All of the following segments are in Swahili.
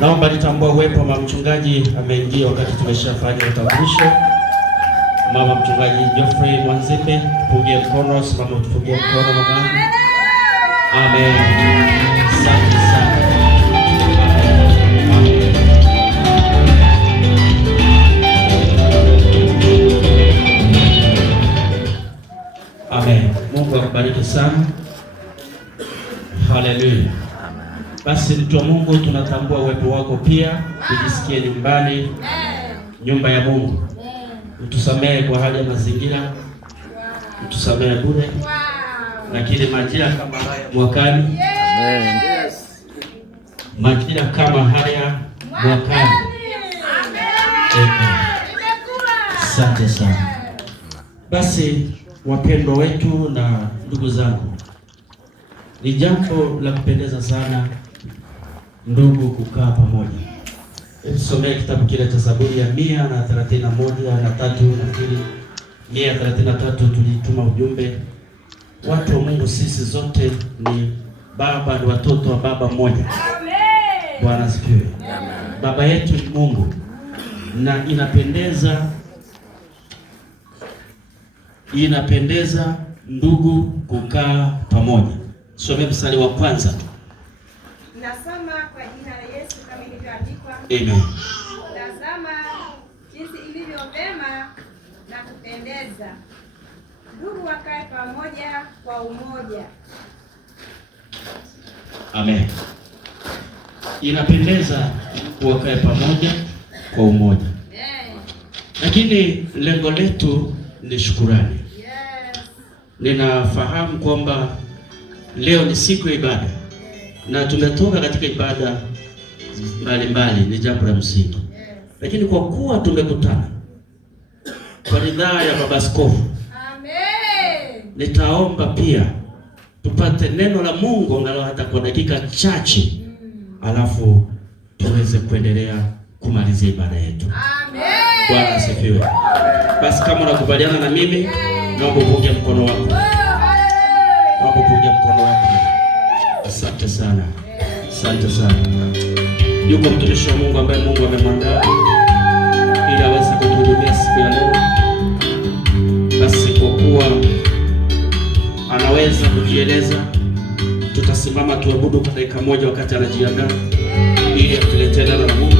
Naomba nitambue uwepo wa mchungaji ameingia wakati tumeshafanya utambulisho. Mama mchungaji Geoffrey Mwanzipe, tupungie mkono, simama tupungie mkono mama. Amen. Asante sana. Amen. Mungu akubariki sana. Haleluya. Basi mtu wa Mungu, tunatambua uwepo wako pia, tujisikie nyumbani, nyumba ya Mungu. Utusamehe kwa hali ya mazingira, utusamehe bure, lakini majira kama haya mwakani, majira kama haya mwakani. Asante sana. Basi wapendwa wetu na ndugu zangu, ni jambo la kupendeza sana ndugu kukaa pamoja. Tusomee kitabu kile cha Zaburi ya 131 na 3, nafikiri 133. Tulituma ujumbe, watu wa Mungu sisi zote ni baba, ni watoto wa baba mmoja. Amen. Bwana asifiwe. Baba yetu ni Mungu, na inapendeza ndugu kukaa pamoja. Some mstari wa kwanza. Nasoma kwa jina la Yesu kama ilivyoandikwa. Amen. Tazama jinsi ilivyo vema na kupendeza ndugu wakae pamoja kwa umoja. Amen. Inapendeza wakae pamoja kwa umoja. Amen. Lakini lengo letu ni shukrani. Yes. Ninafahamu kwamba leo ni siku ya ibada na tumetoka katika ibada mbalimbali, ni jambo la msingi. Lakini kwa kuwa tumekutana kwa ridhaa ya Baba Askofu, amen, nitaomba pia tupate neno la Mungu angalau hata kwa dakika chache, alafu tuweze kuendelea kumalizia ibada yetu. Amen. Bwana asifiwe. Basi kama unakubaliana na mimi, naomba upunge mkono wako. Naomba upunge mkono wako. Asante sana. Asante sana. Yuko mtumishi wa Mungu ambaye Mungu amemwandaa ili aweze kutuhudumia siku ya leo. Basi kwa kuwa anaweza kujieleza, tutasimama tuabudu kwa dakika moja wakati anajiandaa ili atuletee neno la Mungu.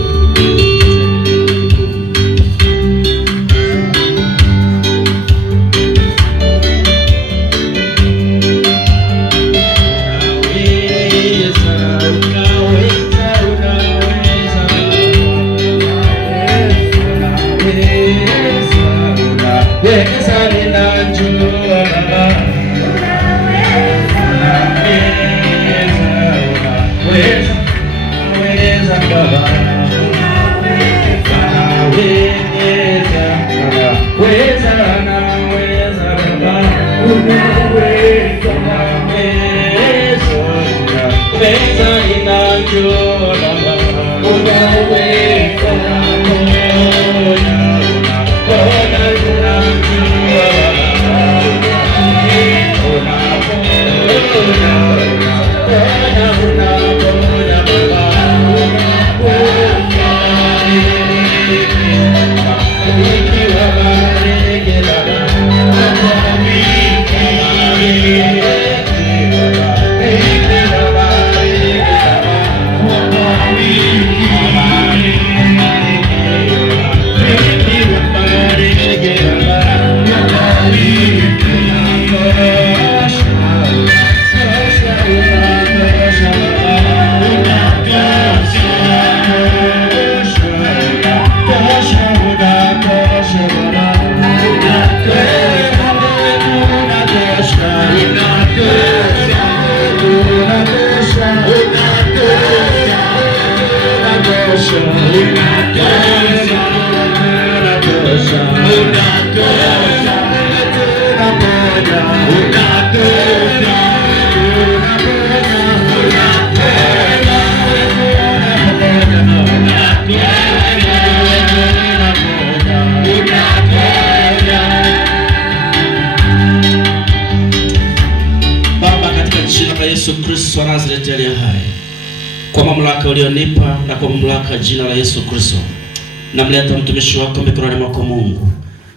Yesu Kristo wa Nazareti aliye hai, Kwa mamlaka ulionipa na kwa mamlaka jina la Yesu Kristo, namleta mtumishi wako mikononi mwako Mungu,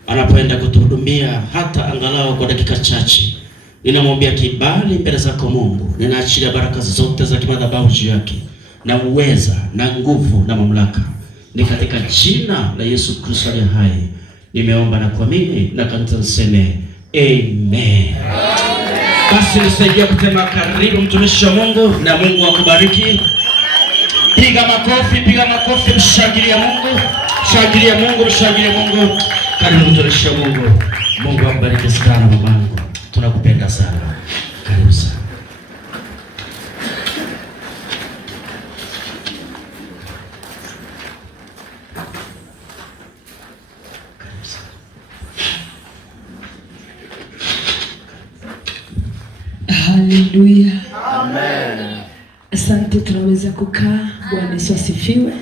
anapoenda kutuhudumia hata angalau kwa dakika chache. Ninamwombea kibali mbele zako Mungu. Ninaachilia baraka zote za kimadhabahu juu yake, na uweza na nguvu na mamlaka. Ni katika jina la Yesu Kristo aliye hai nimeomba na kuamini, na kanisa niseme amen. Basi nisaidia kutema karibu mtumishi wa Mungu, na Mungu akubariki. Piga makofi, mshangilia Mungu, mshangilia Mungu, mshangilia Mungu. Karibu mtumishi wa Mungu. Mungu akubariki sana mamangu. Tunakupenda sana. Karibu sana. Haleluya. Amen. Asante, tunaweza kukaa. Bwana Yesu asifiwe.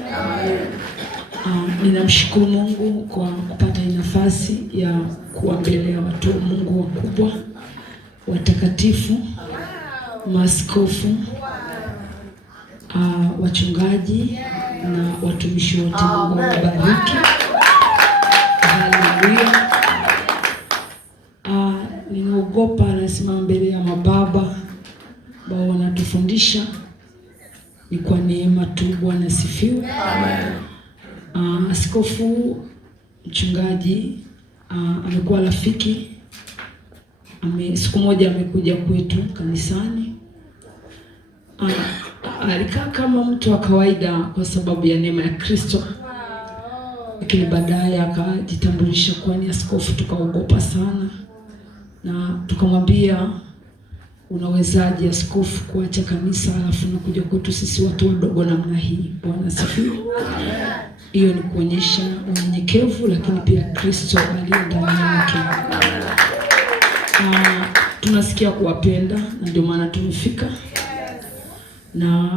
Ninamshukuru Mungu kwa kupata nafasi ya kuwa mbele ya watu wa Mungu wakubwa, watakatifu, maaskofu, wachungaji na watumishi wote. Mungu awabariki. Haleluya. Ninaogopa nasimama mbele ya mababa ambao wanatufundisha. Ni kwa neema tu. Bwana asifiwe. Amen. Askofu mchungaji amekuwa rafiki. Siku moja amekuja kwetu kanisani. Alikaa kama mtu wa kawaida kwa sababu ya neema ya Kristo. Lakini baadaye akajitambulisha kuwa ni askofu. Tukaogopa sana na tukamwambia, unawezaje askofu kuacha kanisa alafu nakuja kwetu sisi watu wadogo namna hii? Bwana asifiwe. Hiyo ni kuonyesha unyenyekevu, lakini pia Kristo aliye ndani yake. Tunasikia kuwapenda na ndio maana tumefika, na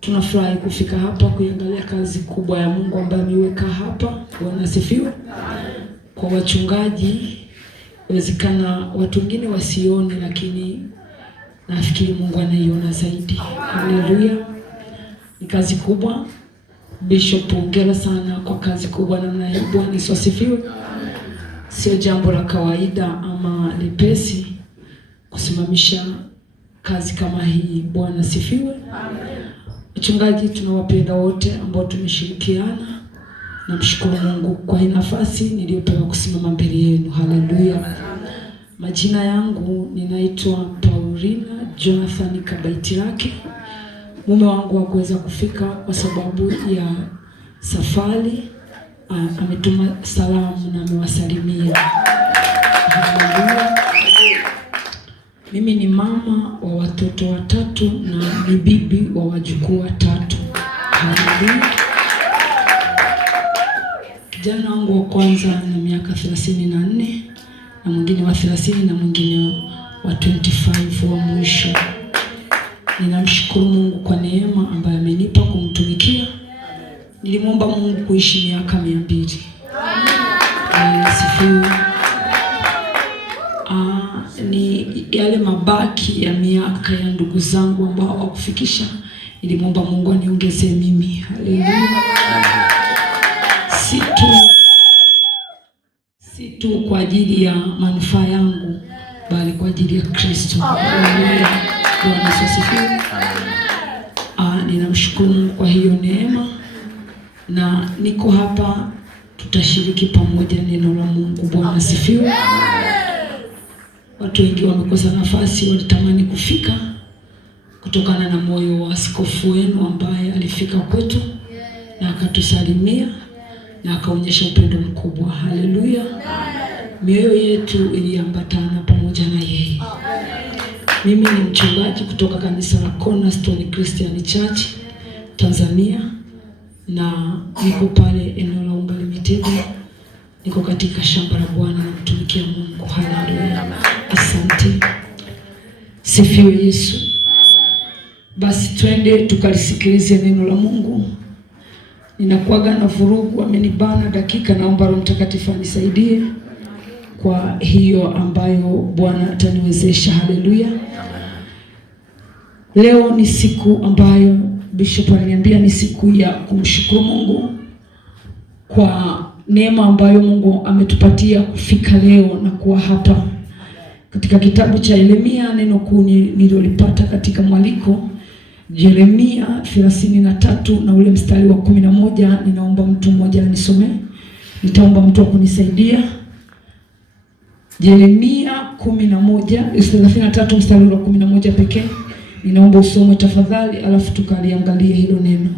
tunafurahi kufika hapa kuangalia kazi kubwa ya Mungu ambaye ameweka hapa. Bwana asifiwe. Kwa wachungaji, inawezekana watu wengine wasione, lakini nafikiri Mungu anaiona zaidi. Haleluya. Ni kazi kubwa. Bishop, hongera sana kwa kazi kubwa namna hii. Bwana Yesu asifiwe. Sio jambo la kawaida ama lepesi kusimamisha kazi kama hii. Bwana asifiwe. Wachungaji, tunawapenda wote ambao tumeshirikiana. Namshukuru Mungu kwa hii nafasi niliyopewa kusimama mbele yenu. Haleluya. Majina yangu ninaitwa Paulina Jonathan Kabaitiraki. Mume wangu hakuweza kufika kwa sababu ya safari. Ametuma salamu na amewasalimia. Haleluya. Mimi ni mama wa watoto watatu na ni bibi wa wajukuu watatu. Haleluya. Kijana wangu wa kwanza na miaka 34, na mwingine wa 30 na mwingine wa 25 wa mwisho. Ninamshukuru Mungu kwa neema ambayo amenipa kumtumikia. Nilimwomba Mungu kuishi miaka 200. Asifiwe. Ni yale mabaki ya miaka ya ndugu zangu ambao hawakufikisha. Nilimwomba Mungu aniongezee mimi. Haleluya. Si tu kwa ajili ya manufaa yangu, bali kwa ajili ya Kristo. Haleluya. Bwana asifiwe. Ninamshukuru Mungu kwa hiyo neema, na niko hapa, tutashiriki pamoja neno la Mungu. Bwana asifiwe. Watu wengi wamekosa nafasi, walitamani kufika kutokana na moyo wa askofu wenu ambaye alifika kwetu na akatusalimia na akaonyesha upendo mkubwa. Haleluya. Mioyo yetu iliambatana pamoja na yeye. Mimi ni mchungaji kutoka kanisa la Cornerstone Christian Church Tanzania, na niko pale eneo la Unga Limited. Niko katika shamba la Bwana na mtumikia Mungu. Haleluya. Asante. Sifiwe Yesu. Basi twende tukalisikilize neno la Mungu. Ninakuaga na vurugu, amenibana dakika, naomba Roho Mtakatifu anisaidie kwa hiyo ambayo Bwana ataniwezesha. Haleluya. Leo ni siku ambayo Bishop aliniambia ni siku ya kumshukuru Mungu kwa neema ambayo Mungu ametupatia kufika leo na kuwa hapa. Katika kitabu cha Yeremia, neno kuu nililolipata katika mwaliko, Yeremia 33 na ule mstari wa 11. Ninaomba mtu mmoja anisome. Nitaomba mtu wa kunisaidia. Yeremia 33 mstari wa 11 pekee. Ninaomba usome tafadhali, alafu tukaliangalia hilo neno.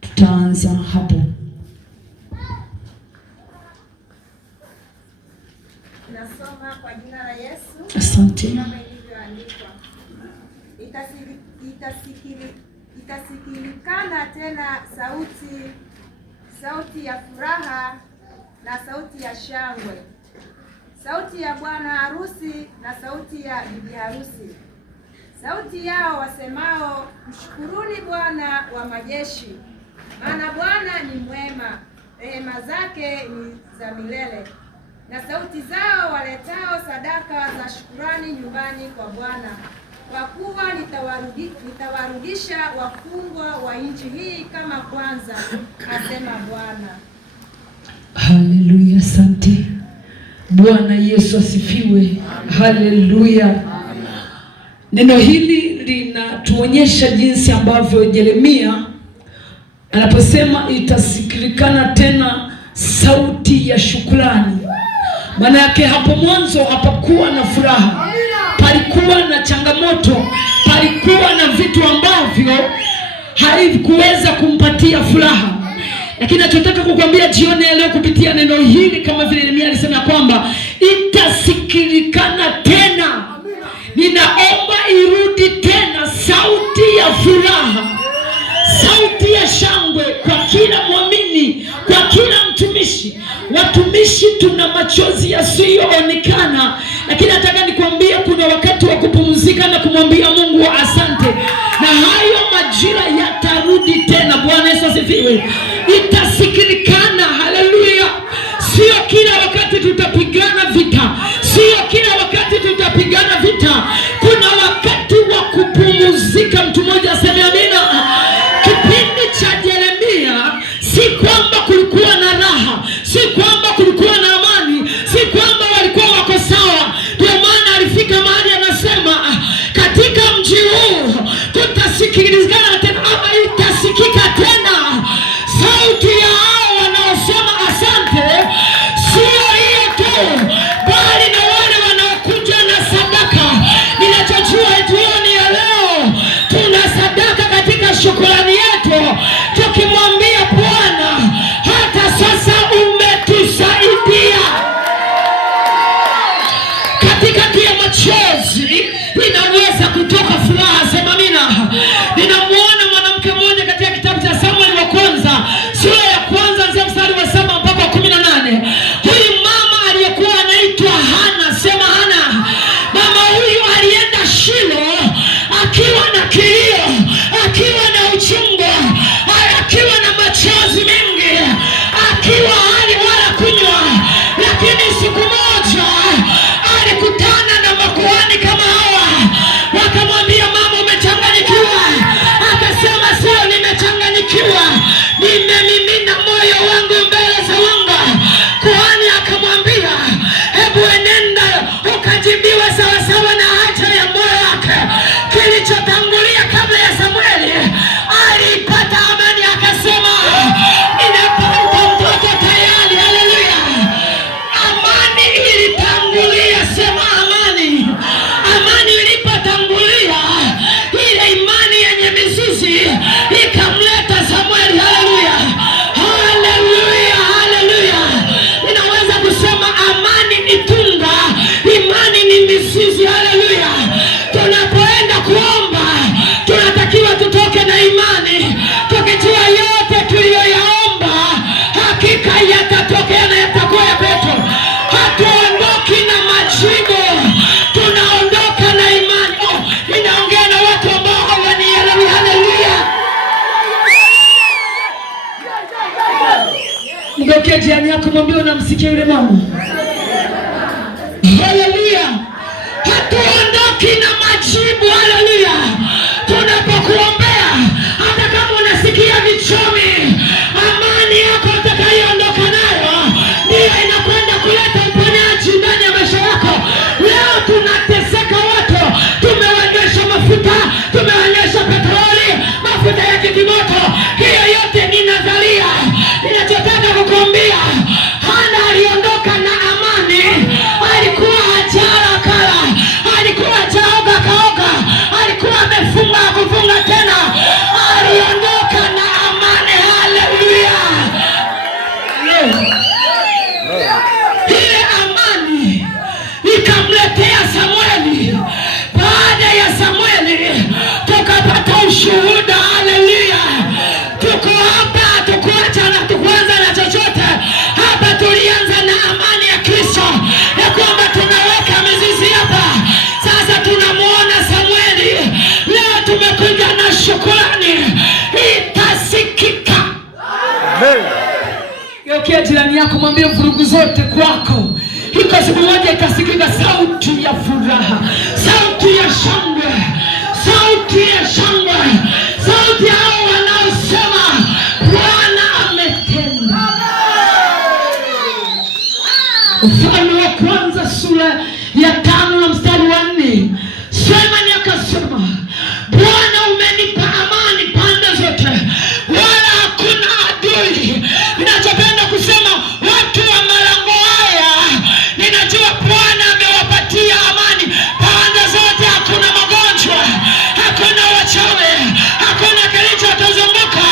Tutaanza hapo. Nasoma kwa jina la Yesu. Asante. Kama ilivyoandikwa. Itasikilikana tena sauti ya furaha na sauti ya shangwe, sauti ya bwana harusi na sauti ya bibi harusi, sauti yao wasemao, mshukuruni Bwana wa majeshi, maana Bwana ni mwema, rehema zake ni za milele. Na sauti zao waletao sadaka za shukurani nyumbani kwa Bwana, kwa kuwa nitawarudisha wafungwa wa nchi hii kama kwanza, asema Bwana. Haleluya, asante. Bwana Yesu asifiwe. Haleluya. Neno hili linatuonyesha jinsi ambavyo Yeremia anaposema itasikilikana tena sauti ya shukrani. Maana yake hapo mwanzo hapakuwa na furaha, palikuwa na changamoto, palikuwa na vitu ambavyo havikuweza kumpatia furaha. Lakini nachotaka kukwambia jioni ya leo kupitia neno hili, kama vile Yeremia alisema kwamba itasikilikana tena. Ninaomba irudi tena sauti ya furaha, sauti ya shangwe kwa kila mwamini, kwa kila mtumishi. Watumishi tuna machozi yasiyoonekana, lakini nataka nikwambie kuna wakati wa kupumzika na kumwambia Mungu asante, na hayo majira yatarudi tena. Bwana Yesu asifiwe. Itasikilikana. Haleluya. Sio kila wakati tutapigana vita, sio kila wakati tutapigana vita. Kuna wakati wa kupumzika. Mtu mmoja aseme amina. Kipindi cha Yeremia si kwamba kulikuwa na raha, si kwamba kulikuwa na amani, si kwamba walikuwa wako sawa. Ndio maana alifika mahali anasema katika mji huu kutasikilizana tena, ama itasikika tena sauti ya hao wanaosema asante. Sio hiyo tu, bali na wale wanaokuja na sadaka. Ninachojua jioni ya leo tuna sadaka katika shukrani yetu, tukimwambia Bwana hata sasa umetusaidia. Katikati ya machozi inaweza kutoka furaha. Sema amina. Ninamuona mwanamke mmoja katika kitabu cha Samueli wa kwanza sura ya kwanza mstari wa 7 mpaka 18. Huyu mama aliyekuwa anaitwa Hana. Sema Hana. Mama huyu alienda Shilo akiwa na kilio, akiwa na uchungu, akiwa na machozi mengi, akiwa hali wala kunywa. Lakini siku moja alikutana na makuhani kama hawa, wakamwambia mama, umechanganyikiwa. Akasema sio nimechanganyikiwa, nimemimina moyo wangu mbele za Mungu. Kuhani akamwambia, hebu enenda ukajibiwe sawasawa na haja ya moyo wake. Kilichotangulia kabla ya Samueli alipata amani. Akasema ninapata mtoto tayari. Haleluya. Amani ilitangulia. Sema amani. Amani ilipotangulia, ile imani yenye mizizi ikamleta Samueli. Haleluya. Haleluya. Haleluya. Ninaweza kusema amani ni tunda, imani ni mizizi. Haleluya. Tunapoenda kuomba tunatakiwa tutoke na imani, tukijua yote tuliyoyaomba hakika yatatokea na yatakuwa ya kwetu. Hatuondoki na majibu, tunaondoka na imani. Ninaongea na watu ambao hawanielewi. Haleluya. Mgeukie jirani yako, mwambie unamsikia yule mama. Haleluya. Hatuondoki na majibu. Haleluya. Tunapokuombea hata kama Geukia jirani yako, mwambie vurugu zote kwako. Iko siku moja ikasikika sauti ya furaha, sauti ya shangwe, sauti ya shangwe, sauti ya hao wanaosema Bwana ametenda. Ufalme wa kwanza sura ya 5 na mstari wa 4. Sulemani akasema, Bwana umenipa amani pande zote, wala hakuna adui. Ninachopenda kusema watu wa malango haya, ninajua Bwana amewapatia amani pande zote. Hakuna magonjwa, hakuna wachawi, hakuna kilichotuzunguka,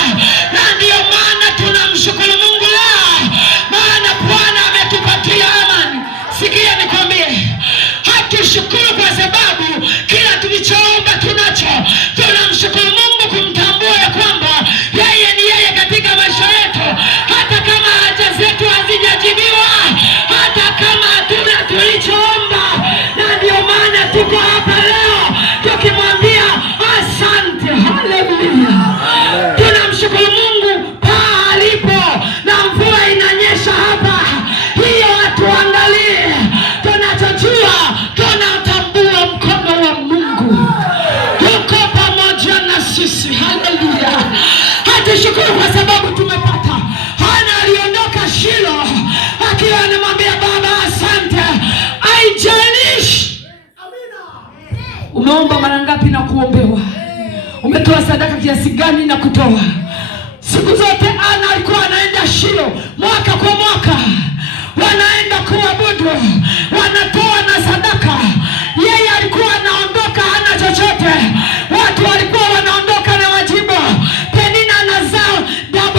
na ndio maana tunamshukuru Mungu leo, maana Bwana ametupatia amani. Sikia nikwambie, hatushukuru kwa sababu kila tulichoomba tunacho. Tunamshukuru Mungu kumtambua ya kwamba yeye ni yeye katika maisha yetu, hata kama haja zetu hazijajibiwa, hata kama hatuna tulichoomba. Na ndio maana tuko hapa leo tukimwambia asante. Haleluya. Tunamshukuru Mungu paa alipo na mvua inanyesha hapa, hiyo hatuangalie. Tunachojua, tunatambua mkono wa Mungu uko pamoja na sisi. Haleluya. Hatushukuru kwa sababu tumepata. Hana aliondoka Shilo akiwa anamwambia Baba asante. Haijalishi umeomba mara ngapi na kuombewa, umetoa sadaka kiasi gani na kutoa. Siku zote Ana alikuwa anaenda Shilo mwaka kwa mwaka, wanaenda kuabudu, wanatoa na sadaka. Yeye alikuwa anaondoka hana chochote, watu walikuwa wanaondoka na wajibu. Penina anazaa dabo.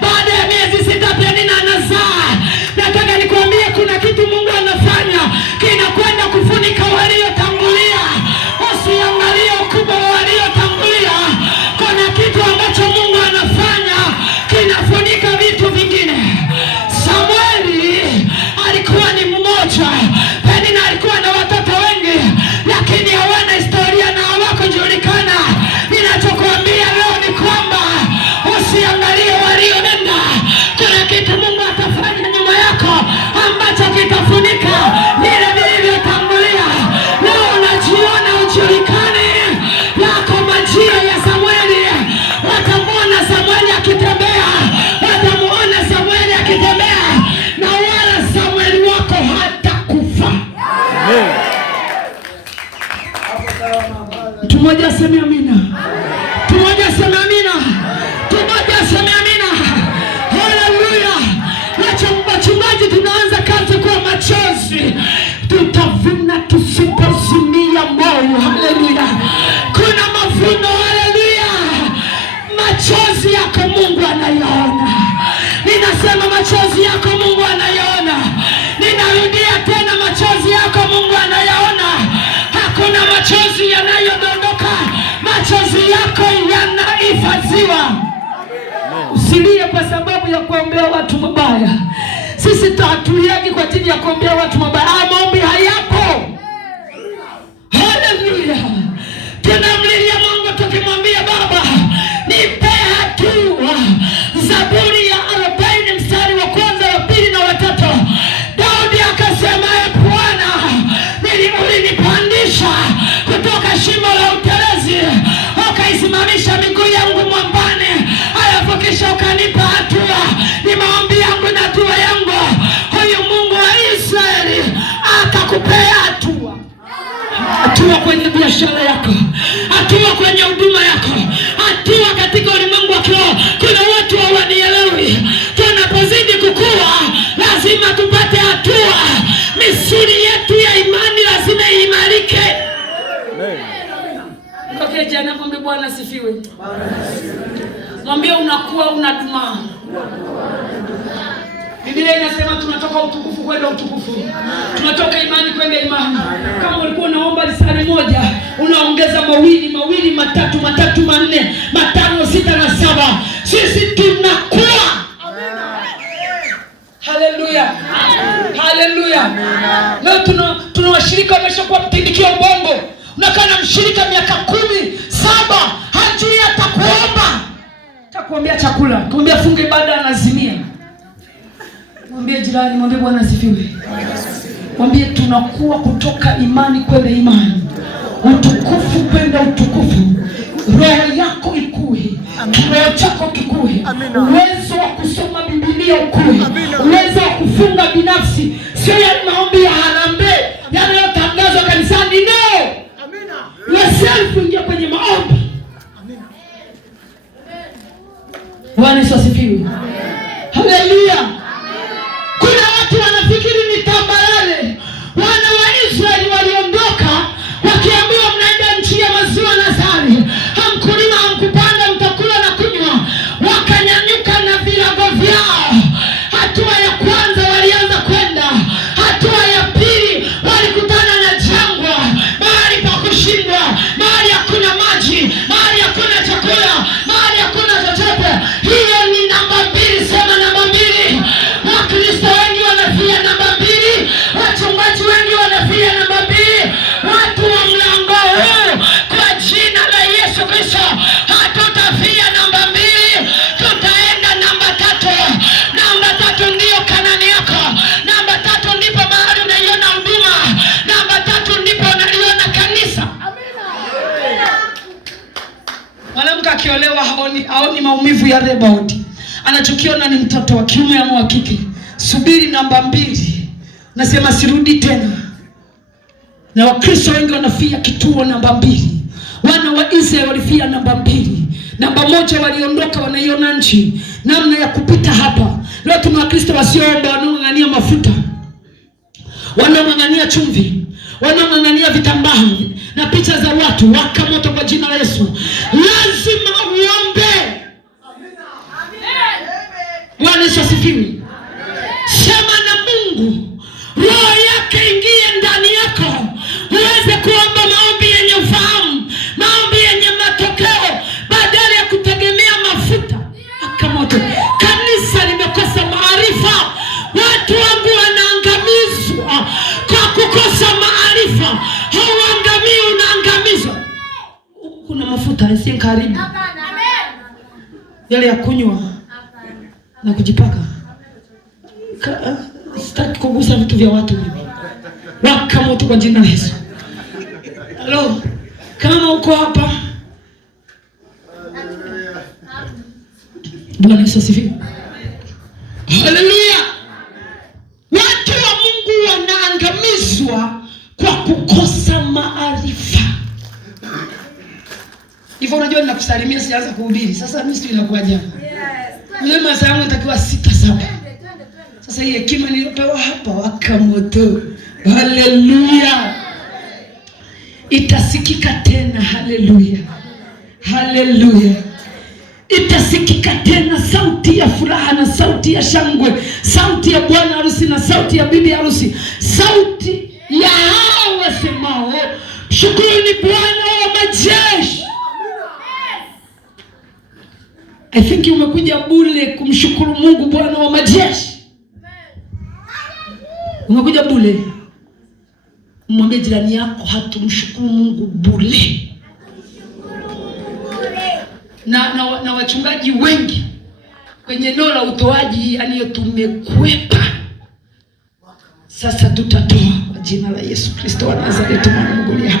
Baada ya miezi 6 Penina anazaa. Nataka nikwambie kuna kitu Mungu anafanya kinakwenda kufunika waliotangulia. Usiangalie ukubwa wa waliotangulia. Kuna kitu ambacho Mungu anafanya kinafunika vitu vingine. Samueli alikuwa ni mmoja, Penina alikuwa na watoto wengi, lakini hawana historia na hawakujulikana. Ninachokuambia leo ni kwamba usiangalie walionenda. Kuna kitu Mungu atafanya nyuma yako ambacho kitafunika vile vilivyotangulia. Leo unajiona ujulikane, yako majira ya Samueli. Watamuona Samueli akitembea, watamuona Samueli akitembea, na wala Samueli wako hatakufa. Mtu mmoja aseme amina. Mtu mmoja aseme amina. Mtu mmoja aseme amina. Haleluya. Wachungaji, tunaanza kazi kwa machozi, tutavuna tusipozimia moyo. Haleluya. Kuna mavuno. Haleluya. Machozi yako Mungu anayaona. Ninasema machozi yako Mungu anayaona. Ninarudia tena, machozi yako Mungu anayaona. Hakuna machozi yanayodondoka, machozi yako yanahifadhiwa. Usilie kwa sababu ya kuombea watu mabaya. Sisi hatuliagi kwa ajili ya kuombea watu mabaya. Maombi hayapo. Haleluya. Tunamlilia Mungu tukimwambia Baba, nipe hatua. Zaburi ya 40 mstari wa 1, wa 2 na wa 3. Daudi akasema, Bwana, ulinipandisha kutoka shimo la utelezi, ukaisimamisha miguu yangu mwambani, alafu kisha ukanipa hatua. Ni maombi yangu na hatua yangu. Huyu Mungu wa Israeli akakupea hatua. Hatua kwenye biashara yako, hatua kwenye huduma yako, hatua katika ulimwengu wa kiroho. Kuna watu hawanielewi. Tunapozidi kukua, lazima tupate hatua. Misuli yetu ya imani lazima iimarike. Kwa jana mwambie Bwana asifiwe. Mwambie unakuwa unadumaa. Biblia inasema tunatoka utukufu kwenda utukufu. Tunatoka imani kwenda imani. Kama ulikuwa unaomba risali moja, unaongeza mawili, matatu, 4, 5, 6 na 7. Sisi tunakuwa. Haleluya. Haleluya. Leo tuna washirika wameshakuwa mtindikia ubongo. Unakaa na mshirika miaka 17, hajui atakuomba. Takuombea chakula, kumwambia funge ibada, anazimia. Mwambie jirani, mwambie Bwana asifiwe. Mwambie tunakuwa kutoka imani kwenda imani, utukufu kwenda utukufu. Roho yako ikue, kiroho chako kikue, uwezo wa kusoma Biblia ukue, uwezo wa kufunga binafsi, sio ya maombi ya harambee yanayotangazwa kanisani. No, yourself ingia kwenye maombi. Bwana Yesu asifiwe. Haleluya. Kuna watu wanafikiri ni tambarare. Wana wa Israeli waliondoka wakiambiwa mnaenda nchi ya maziwa na asali, hamkulima hamkupanda, mtakula na kunywa. Wakanyanyuka na vilago vyao. Hatua ya kwanza walianza kwenda, hatua ya pili walikutana na jangwa, mahali pa kushindwa, mahali hakuna maji, mahali hakuna chakula, mahali hakuna chochote. Hiyo ni namba 2. Sema namba 2. Wakristo wengi wanafia namba 2, wachungaji wengi wanafia namba 2. Watu wa mlango huu kwa jina la Yesu Kristo hatutafia namba 2, tutaenda namba 3. Namba 3 ndio Kanani yako. Namba 3 ndipo mahali unaiona huduma. Namba 3 ndipo unaliona kanisa. Mwanamke akiolewa haoni maumivu ya rebound. Anachokiona ni mtoto wa kiume ama wa kike. Subiri namba 2. Nasema sirudi tena. Na Wakristo wengi wanafia kituo namba 2. Wana wa Israeli walifia namba 2. Namba 1 waliondoka, wanaiona nchi, namna ya kupita hapa. Leo tuna Wakristo wasioomba, wanaong'ang'ania mafuta, wanaong'ang'ania chumvi, wanaong'ang'ania vitambaa na picha za watu. Waka moto kwa jina la Yesu. Lazima uombe. Bwana Yesu asifiwe. Sema na Mungu, roho yake ingie ndani yako, uweze kuomba maombi yenye ufahamu, maombi yenye matokeo, badala ya kutegemea mafuta. Akamoto. Kanisa limekosa maarifa. Watu wangu wanaangamizwa kwa kukosa maarifa. Hauangamii, unaangamizwa. Kuna mafuta yasiye karibu, yale ya kunywa na kujipaka. Sitaki kugusa vitu vya watu mimi. Waka moto kwa jina la Yesu. Hello. Kama uko hapa, Bwana Yesu asifiwe. Haleluya. Watu wa Mungu wanaangamizwa kwa kukosa maarifa. Hivyo unajua ninakusalimia sianza kuhubiri. Sasa mimi sio inakuwa jana. Mimi masaa yangu natakiwa 6-7. Sasa hii hekima niliyopewa hapa, waka moto. Haleluya. Itasikika tena. Haleluya. Haleluya. Itasikika tena sauti ya furaha na sauti ya shangwe, sauti ya bwana harusi na sauti ya bibi harusi, sauti ya hao wasemao shukrani Bwana wa majeshi. I think umekuja bure kumshukuru Mungu Bwana wa majeshi. Umekuja bure. Mwambie jirani yako hatumshukuru Mungu bure. Na wachungaji wengi kwenye eneo la utoaji, yani tumekwepa. Sasa tutatoa kwa jina la Yesu Kristo wa Nazareti, mwana wa Mungu hai.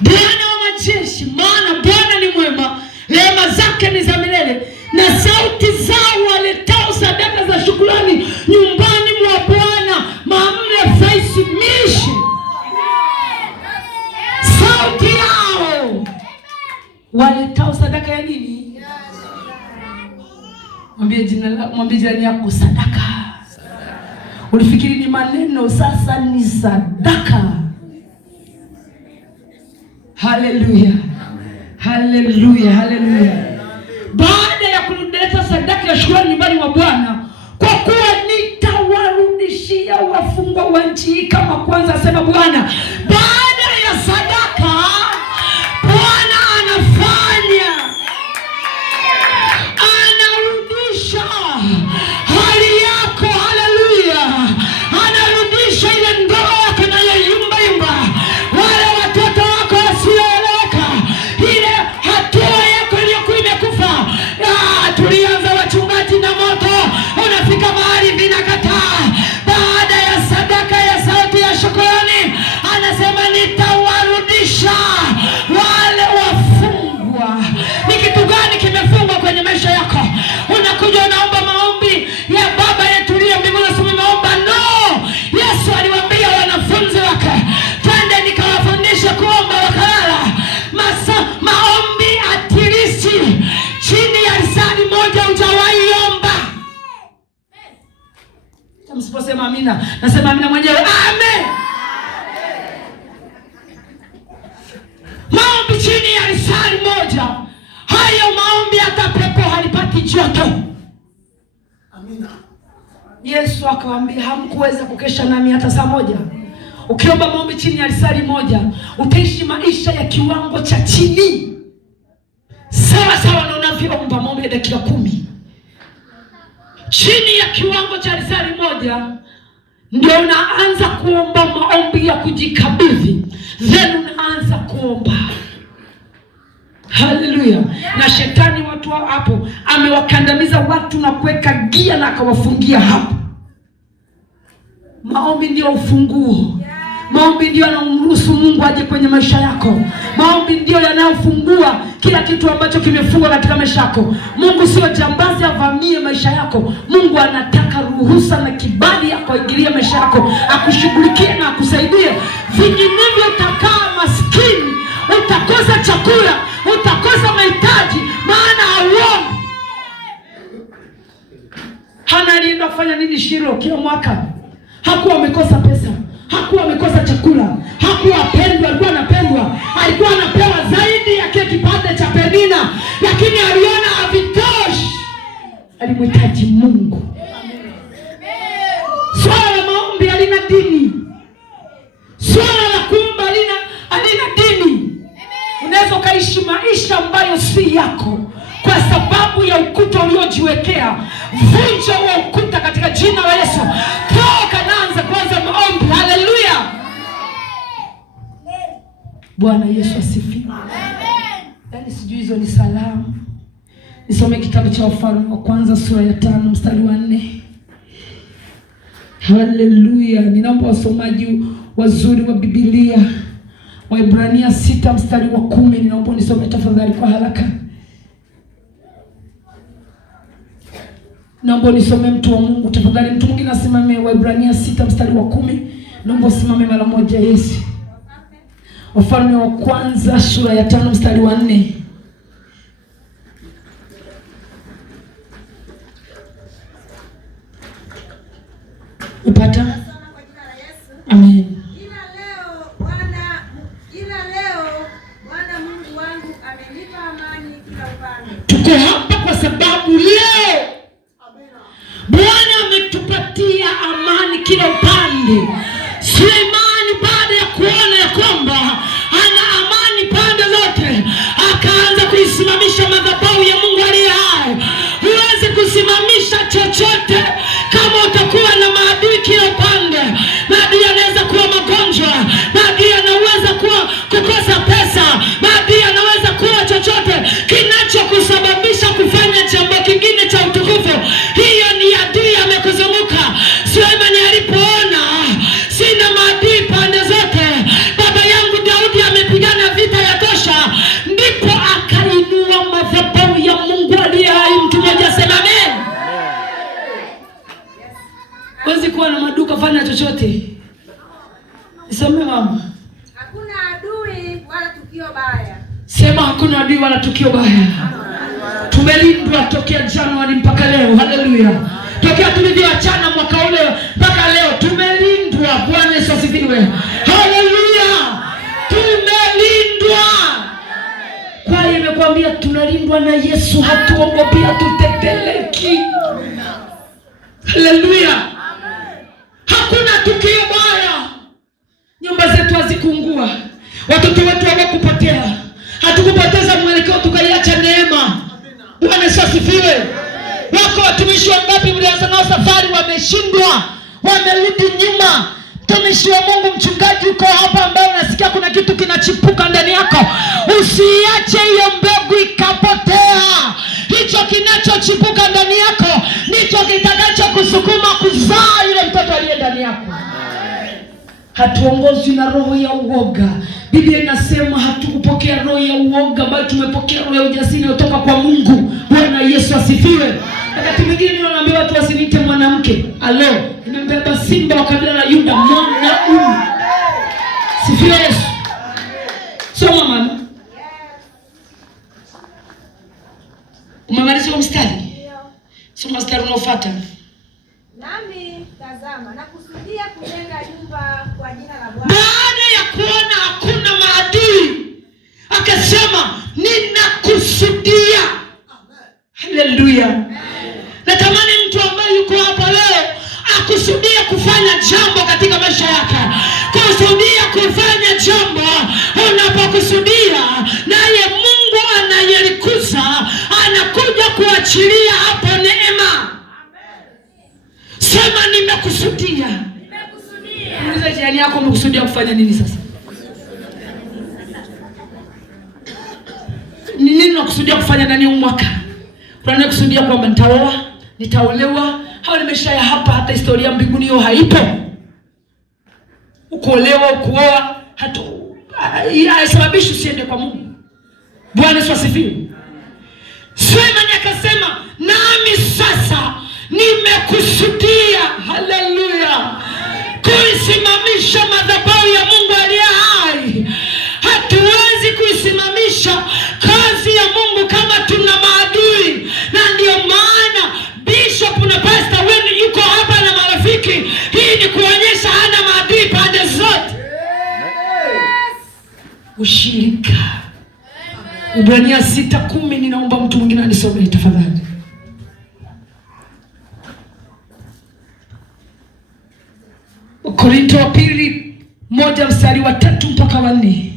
Bwana wa majeshi, maana Bwana ni mwema, rehema zake ni za milele, na sauti zao waletao sadaka za shukrani nyumbani mwa Bwana Mamre Faisi Mission. Sauti yao waletao sadaka ya nini? Mwambie jirani yako sadaka. Ulifikiri ni maneno, sasa ni sadaka. Haleluya. Haleluya. Haleluya. Baada ya kuleta sadaka ya shukrani nyumbani mwa Bwana, kwa kuwa nitawarudishia wafungwa wa nchi kama kwanza, asema Bwana. Baada ya sadaka, Bwana anafanya, anarudisha hali yako. Haleluya. Anarudisha ile ndoa yako na yumba, wale watoto wako wasioeleweka, ile hatua yako iliyokuwa imekufa. Tulianza wachungaji na moto, unafika mahali vina Nasema amina mwenyewe. Amen. Maombi chini ya risali moja, hayo maombi hata pepo halipati joto. Amina. Yesu akawaambia hamkuweza kukesha nami hata saa moja. Ukiomba maombi chini ya risali moja, utaishi maisha ya kiwango cha chini, sawa sawa na unavyoomba maombi ya dakika 10. Chini ya kiwango cha risali moja ndio unaanza kuomba maombi ya kujikabidhi, then unaanza kuomba. Haleluya. Na shetani watu hapo amewakandamiza watu na kuweka gia na akawafungia hapo. Maombi ndio ufunguo. Maombi ndio yanamruhusu Mungu aje kwenye maisha yako. Maombi ndio yanayofungua kila kitu ambacho kimefungwa katika maisha yako. Mungu sio jambazi avamie maisha yako. Mungu anataka ruhusa na kibali yako aingilie maisha yako, akushughulikie na akusaidie. Vinginevyo utakaa maskini, utakosa chakula, utakosa mahitaji, maana hauombi. Hana alienda kufanya nini Shilo kila mwaka? Hakuwa amekosa pesa, hakuwa amekosa chakula, hakuwa apendwa, alikuwa anapendwa, alikuwa anapewa zaidi ya kile kipande cha Penina, lakini aliona havitoshi, alimhitaji Mungu. Swala la maombi halina dini. Swala la kuomba halina dini. Unaweza ukaishi maisha ambayo si yako kwa sababu ya ukuta uliojiwekea. Vunja huo ukuta katika jina la Yesu. Toka naanza kwanza maombi. Haleluya. Bwana Yesu asifiwe. Yaani sijui hizo ni salamu. Nisome kitabu cha Wafalme wa kwanza sura ya 5 mstari wa 4. Haleluya. Ninaomba wasomaji wazuri wa Biblia. Waebrania 6 mstari wa 10. Ninaomba nisome tafadhali kwa haraka. Naomba nisome mtu wa Mungu tafadhali. Mtu mwingine asimame. Waebrania 6 mstari wa 10. Naomba usimame mara moja. Yesu. Wafalme wa kwanza sura ya 5 mstari wa 4. Upata? Amen. Tuko hapa kwa sababu leo Bwana ametupatia amani kila upande. Sulemani baada ya kuona ya kwamba ana amani pande zote, akaanza kuisimamisha madhabahu ya Mungu aliye hai. Huwezi kusimamisha chochote kama utakuwa na maadui kila upande. Maadui anaweza kuwa magonjwa, maadui anaweza kuwa kukosa pesa, maadui anaweza kuwa chochote kinachokusababisha kufanya jambo kingine cha utukufu. Hiyo ni adui amekuzunguka. Sulemani alipoona sina maadui pande zote, baba yangu Daudi amepigana vita ya tosha, ndipo akainua madhabahu ya Mungu aliye hai. Mtu mmoja sema amen. Huwezi kuwa na maduka fanya chochote. Niseme mama. Hakuna adui wala tukio baya. Sema hakuna adui wala tukio baya. Tumelindwa tokea Januari mpaka leo. Haleluya. Tokea tulivyoachana mwaka ule mpaka leo tumelindwa. Bwana Yesu asifiwe. Haleluya. Tumelindwa. Kwa hiyo nimekwambia tunalindwa na Yesu, hatuogopi, hatuteteleki. Haleluya. Hakuna tukio baya. Nyumba zetu hazikuungua. Watoto wetu hawakupotea. Hatukupoteza mwelekeo tukaiacha neema. Bwana Yesu asifiwe. Wako watumishi wangapi mlianza nao safari wameshindwa, wamerudi nyuma. Mtumishi wa Mungu, mchungaji uko hapa ambaye unasikia kuna kitu kinachipuka ndani yako, usiache hiyo mbegu ikapotea. Hicho kinachochipuka ndani yako ndicho kitakacho kusukuma kuzaa yule mtoto aliye ndani yako. Hatuongozwi na roho ya uoga. Biblia inasema hatukupokea roho ya uoga, bali tumepokea roho ya ujasiri kutoka kwa Mungu. Bwana Yesu asifiwe. Wakati mwingine ninawaambia watu wasiniite mwanamke. Alo, nimembeba simba wa kabila la Yuda, mwanaume. Sifiwe Yesu. Soma mama. Umemaliza mstari? Soma mstari unaofuata. Nami tazama, nakusudia kujenga nyumba kwa jina la Bwana. Baada ya kuona hakuna maadui, akasema ninakusudia. Haleluya. Natamani mtu ambaye yuko hapa leo akusudia kufanya jambo katika maisha yake. Kusudia kufanya jambo, unapokusudia naye Mungu anayelikuza anakuja kuachilia hapo neema. Sema nimekusudia. Muulize jirani yako, umekusudia kufanya nini sasa? Ni nini unakusudia kufanya ndani ya mwaka? Unakusudia kwamba nitaoa, nitaolewa, au nimeshaya hapa, hata historia mbinguni hiyo haipo. Ukuolewa, kuoa, hata haisababishi usiende kwa Mungu. Bwana Yesu asifiwe. Sulemani akasema, nami sasa nimekusudia, haleluya, kuisimamisha madhabahu ya Mungu aliye hai. Hatuwezi kuisimamisha kazi ya Mungu kama tuna maadui. Na ndio maana bishop na pastor wenu yuko hapa na marafiki. Hii ni kuonyesha hana maadui pande zote. Ushirika. Ibrania 6:10, ninaomba mtu mwingine anisomee tafadhali. Korinto wa pili 1:3 mpaka 4.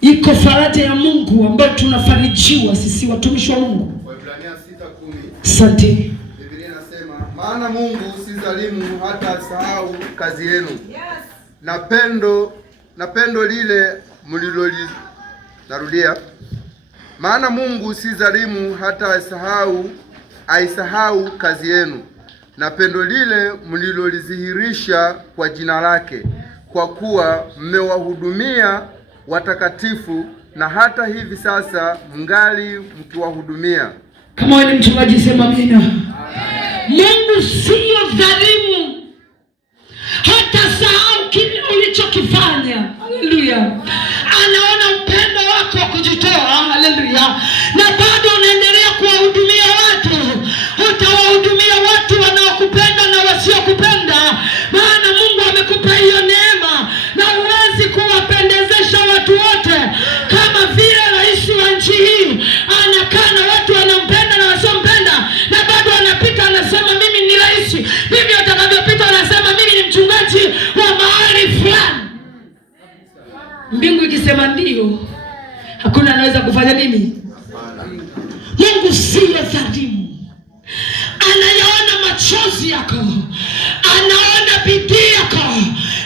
Iko faraja ya Mungu ambayo tunafarijiwa sisi watumishi wa Mungu. Ibrania 6:10. Asante. Biblia inasema, maana Mungu si dhalimu hata asahau kazi yenu. Yes. Na pendo lile narudia. Maana Mungu si dhalimu hata aisahau kazi yenu, na pendo lile mlilolidhihirisha kwa jina lake, kwa kuwa mmewahudumia watakatifu, na hata hivi sasa mngali mkiwahudumia. Kama wewe ni mchungaji sema amina. Mungu sio dhalimu hata sahau kile ulichokifanya. Haleluya. Anaona upendo wako wa kujitoa. Haleluya. Na bado unaendelea kuwahudumia watu. Utawahudumia watu wanaokupenda na wasiokupenda, maana Mungu amekupa hiyo neema. Na huwezi kuwapendezesha watu wote, kama vile rais wa nchi hii anakaa na watu wanampenda na wasiompenda, na bado anapita anasema mimi ni rais. Hivyo atakavyopita anasema mimi ni mchungaji wa mahali fulani. Mbingu ikisema ndio, hakuna anaweza kufanya nini? Mungu siyo dhalimu. Anayaona machozi yako, anaona bidii yako.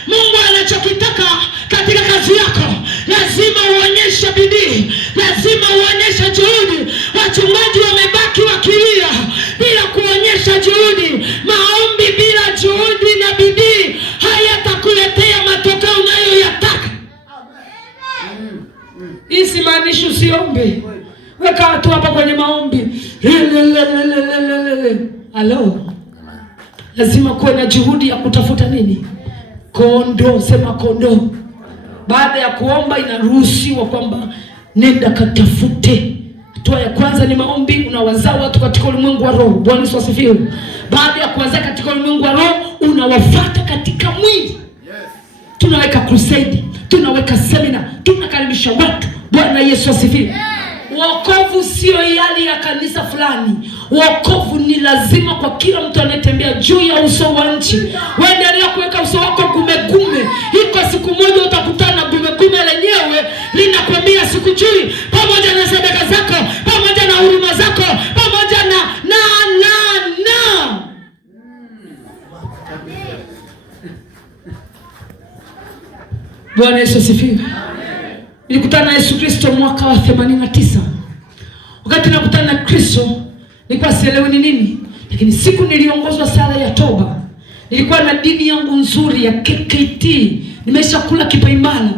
Mungu anachokitaka katika kazi yako, lazima uonyeshe bidii, lazima uonyeshe juhudi. Wachungaji wamebaki wakilia bila kuonyesha juhudi. Maombi bila juhudi na bidii hayatakuletea matokeo unayoyataka. Hii simaanishi usiombe. Weka watu hapa kwenye maombi. Halo. Lazima kuwe na juhudi ya kutafuta nini? Kondoo, sema kondoo. Baada ya kuomba inaruhusiwa kwamba nenda katafute. Hatua ya kwanza ni maombi, unawazaa watu katika ulimwengu wa roho. Bwana Yesu asifiwe. Baada ya kuwazaa katika ulimwengu wa roho, unawafuata katika mwili. Tunaweka crusade, tunaweka seminar, tunakaribisha watu. Bwana Yesu asifiwe. Wokovu sio hali ya kanisa fulani. Wokovu ni lazima kwa kila mtu anayetembea juu ya uso wa nchi. Wewe endelea kuweka uso wako gumegume. Iko siku moja utakutana gumegume lenyewe linakwambia sikujui, pamoja na sadaka zako, pamoja na huruma zako, pamoja na Bwana Yesu asifiwe. Nilikutana na Yesu Kristo mwaka wa 89. Wakati nakutana na Kristo, nilikuwa sielewi ni nini. Lakini siku niliongozwa sala ya toba. Nilikuwa na dini yangu nzuri ya KKT. Nimeshakula kipaimara.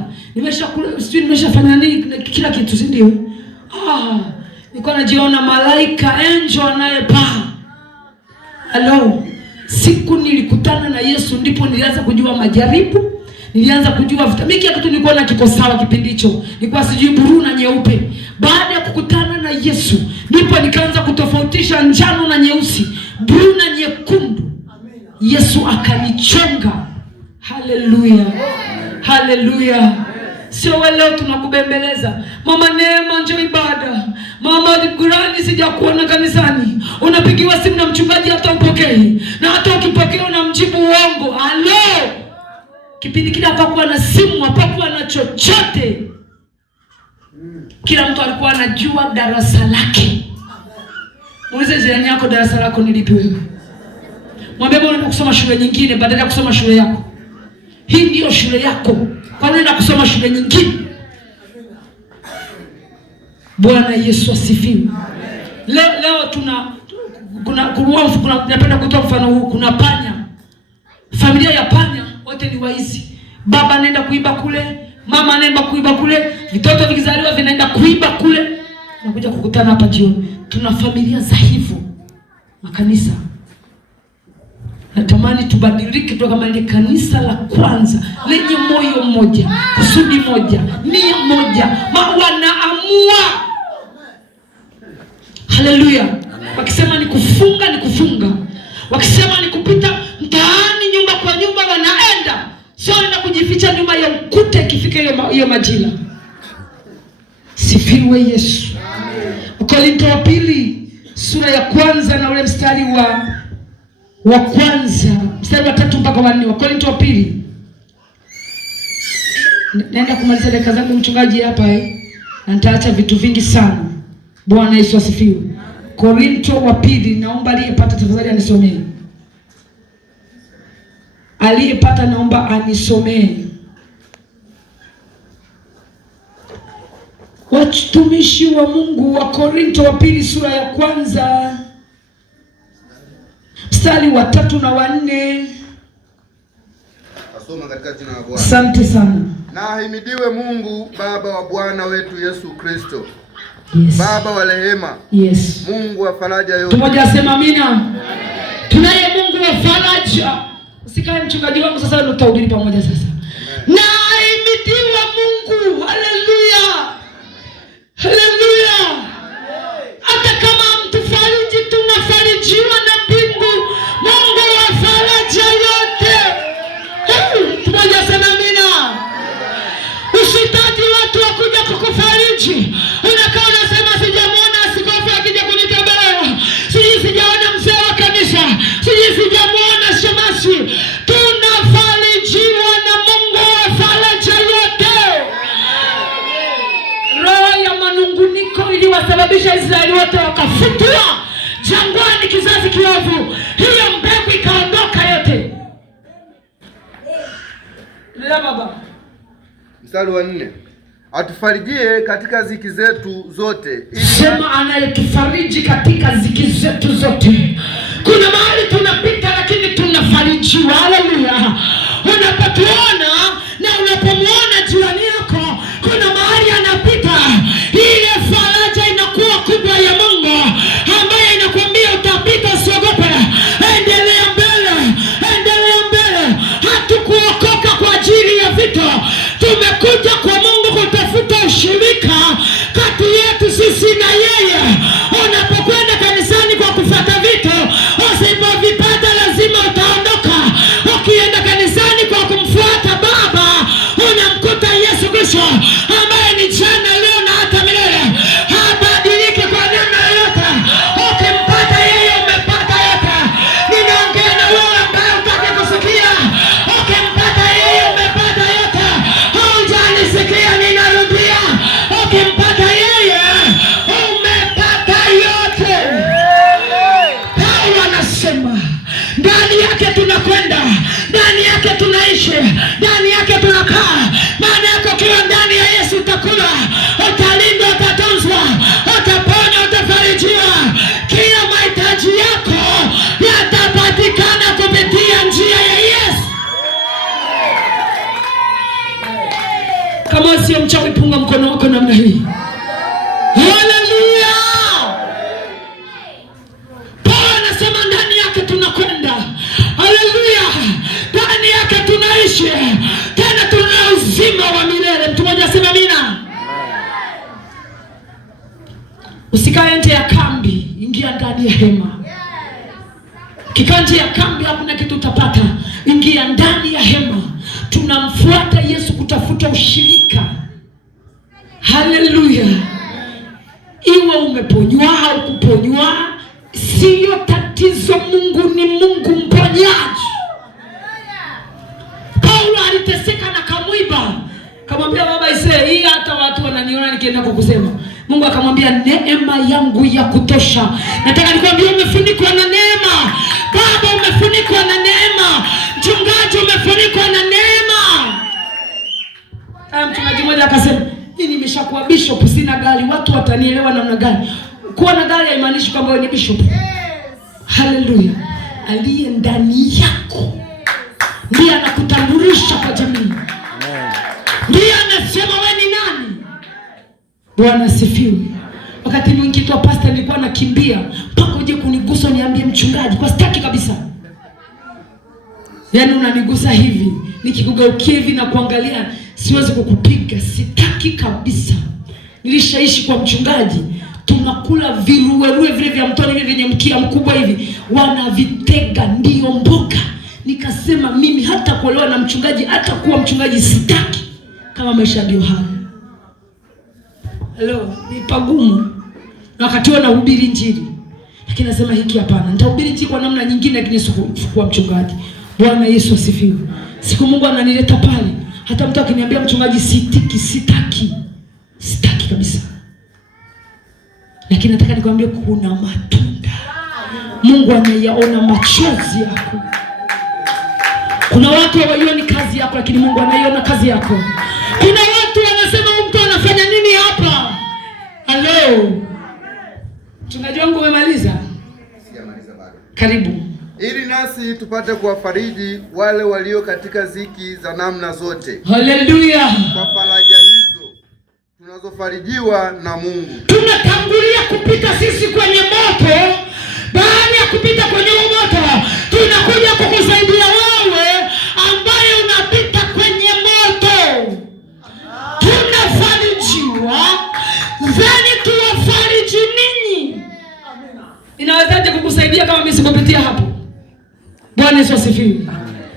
Nimeshafanya nini kila kitu, si ndio? Nilikuwa najiona malaika, angel anayepaa. Hello. Siku nilikutana na Yesu ndipo nilianza kujua majaribu. Nilianza kujua vitamini ya kitu nilikuwa na kiko sawa kipindi hicho. Nilikuwa sijui buluu na nyeupe. Baada ya kukutana na Yesu, ndipo nikaanza kutofautisha njano na nyeusi, buluu na nyekundu. Yesu akanichonga. Haleluya, haleluya. Sio wewe leo tunakubembeleza, mama Neema njoo ibada, mama Gurani sijakuona kanisani, unapigiwa simu na mchungaji hata upokei, na hata ukipokea unamjibu uongo. Halo, kipindi kile hapakuwa na simu, hapakuwa na chochote. Kila mtu alikuwa anajua darasa lake. Muulize jirani yako, darasa lako ni lipi wewe? Mwambie unaenda kusoma shule nyingine badala ya kusoma shule yako. Hii ndio shule yako. Kwa nini unaenda kusoma shule nyingine? Bwana Yesu asifiwe. Leo napenda kutoa mfano huu. Kuna panya. Familia ya panya wote ni waizi. Baba anaenda kuiba kule, mama anaenda kuiba kule, vitoto vikizaliwa vinaenda kuiba kule. Tunakuja kukutana hapa jioni. Tuna familia za hivyo. Makanisa. Natamani tubadilike kutoka kama ile kanisa la kwanza lenye moyo mmoja, kusudi moja, nia moja, wanaamua. Haleluya. Wakisema ni kufunga ni kufunga. Wakisema ni kupita mtaani nyumba kwa nyumba wanaenda. Sio na kujificha nyuma ya ukuta ikifika hiyo majira. Sifiwe Yesu. Wakorintho wa pili sura ya kwanza na ule mstari wa kwanza, mstari wa 3 mpaka 4. Wakorintho wa pili. Naenda kumaliza dakika zangu mchungaji hapa na nitaacha vitu vingi sana. Bwana Yesu asifiwe. Korintho wa pili, naomba aliyepata tafadhali anisomee. Aliyepata naomba anisomee. Watumishi wa Mungu, wa Korintho wa pili sura ya kwanza mstari wa 3 na 4. Asoma katika jina la Bwana. Asante sana. Na ahimidiwe Mungu Baba wa Bwana wetu Yesu Kristo. Yes. Baba wa rehema. Yes. Mungu wa faraja yote. Tumoja asema amina. Tunaye Mungu wa faraja. Usikae mchungaji wangu sasa ndio tutahubiri pamoja sasa. Na ahimidiwe Mungu. Haleluya. Haleluya. Hata kama mtufariji tunafarijiwa na mbingu. Mungu wa faraja yote. Tumoja asema amina. Usihitaji watu wakuja kukufariji. Unakaa unasema sijamuona askofu akija kunitembelea. Sijaona mzee wa kanisa. Sijamuona shemasi. Tunafarijiwa na Mungu wa faraja yote. Roho ya manunguniko iliwasababisha Israeli wote wakafutwa jangwani kizazi kiovu. Hiyo mbegu ikaondoka yote. Ndio baba. Mstari wa 4. Atufarijie katika ziki zetu zote. Sema anayetufariji katika ziki zetu zote. Kuna mahali tunapita lakini tunafarijiwa. Haleluya. Unapotuona na unapomuona jirani yako, kuna mahali anapita, ile faraja inakuwa kubwa ya Mungu ambaye inakwambia utapita, usiogope. Endelea mbele, endelea mbele. Hatukuokoka kwa ajili ya vita. Tumekuja kwa Mungu kutafuta ushirika kati yetu sisi na yeye. Unapokwenda kanisani kwa kufuata vitu, usipovipata lazima utaondoka. Ukienda kanisani kwa kumfuata Baba, unamkuta Yesu Kristo ambaye ni jana, leo na hata milele. Habadiliki kwa namna yoyote. Ukimpata yeye umepata yote. Ninaongea na wewe ambaye utaki kusikia. Ukimpata yeye umepata yote. Hujanisikia, ninarudia. Ukimpata yeye umepata yote. Paulo anasema ndani yake tunakwenda, ndani yake tunaishi, ndani yake tunakaa. Maana yako ukiwa ndani ya Yesu utakula, utalindwa, utatunzwa, utapona, utafarijiwa. Kila mahitaji yako yatapatikana kupitia njia ya Yesu. Kama sio mchawi, punga mkono wako namna hii. Haleluya. Paulo anasema ndani yake tunakwenda. Haleluya. Ndani yake tunaishi. Tena tuna uzima wa milele. Mtu mmoja asema amina. Usikae nje ya kambi, ingia ndani ya hema. Ukikaa nje ya kambi hakuna kitu utapata. Ingia ndani ya hema. Tunamfuata Yesu kutafuta ushirika. Haleluya. Iwe umeponywa au kuponywa, siyo tatizo. Mungu ni Mungu mponyaji. Paulo aliteseka na kamwiba. Kamwambia baba Isaya, hii hata watu wananiona nikienda kukusema. Mungu akamwambia neema yangu ya kutosha. Nataka nikwambie umefunikwa na neema. Baba umefunikwa na neema. Mchungaji umefunikwa na neema. Mchungaji mmoja akasema, mimi nimeshakuwa bishop, sina gari, watu watanielewa namna gani? Kuwa na gari haimaanishi kwamba wewe ni bishop. Haleluya. Aliye ndani yako ndiye anakutambulisha kwa jamii. Ndiye anasema wewe ni nani. Bwana asifiwe. Wakati mwingi tu pastor nilikuwa nakimbia mpaka uje kunigusa niambie mchungaji, kwa sitaki kabisa. Yaani unanigusa hivi, nikikugeukia hivi na kuangalia siwezi kukupiga, sitaki kabisa. Nilishaishi kwa mchungaji, tunakula viruweruwe vile vya mtoni vile vyenye mkia mkubwa hivi, wanavitega ndio mboga. Nikasema mimi hata kuolewa na mchungaji, hata kuwa mchungaji sitaki, kama maisha ndio haya. Hello, ni pagumu. Na wakati huo nahubiri injili. Lakini nasema hiki hapana. Nitahubiri injili kwa namna nyingine, lakini sikuwa mchungaji. Bwana Yesu asifiwe. Siku Mungu ananileta pale, hata mtu akiniambia mchungaji sitaki kabisa. Lakini nataka nikwambie kuna matunda. Mungu anayaona machozi yako. Kuna watu hawaioni kazi yako, lakini Mungu anaiona kazi yako. Kuna watu wanasema mtu anafanya nini hapa? Hello. Mchungaji wangu umemaliza? Sijamaliza bado. Karibu. Ili nasi tupate kuwafariji wale walio katika ziki za namna zote. Haleluya. Kwa faraja hizo tunazofarijiwa na Mungu. Tunatangulia kupita sisi kwenye moto. Baada ya kupita kwenye moto, tunakuja kukusaidia wewe ambaye unapita kwenye moto. Tunafarijiwa, zani tuwafariji ninyi. Inawezaje kukusaidia kama mimi sikupitia hapo? Bwana Yesu asifiwe.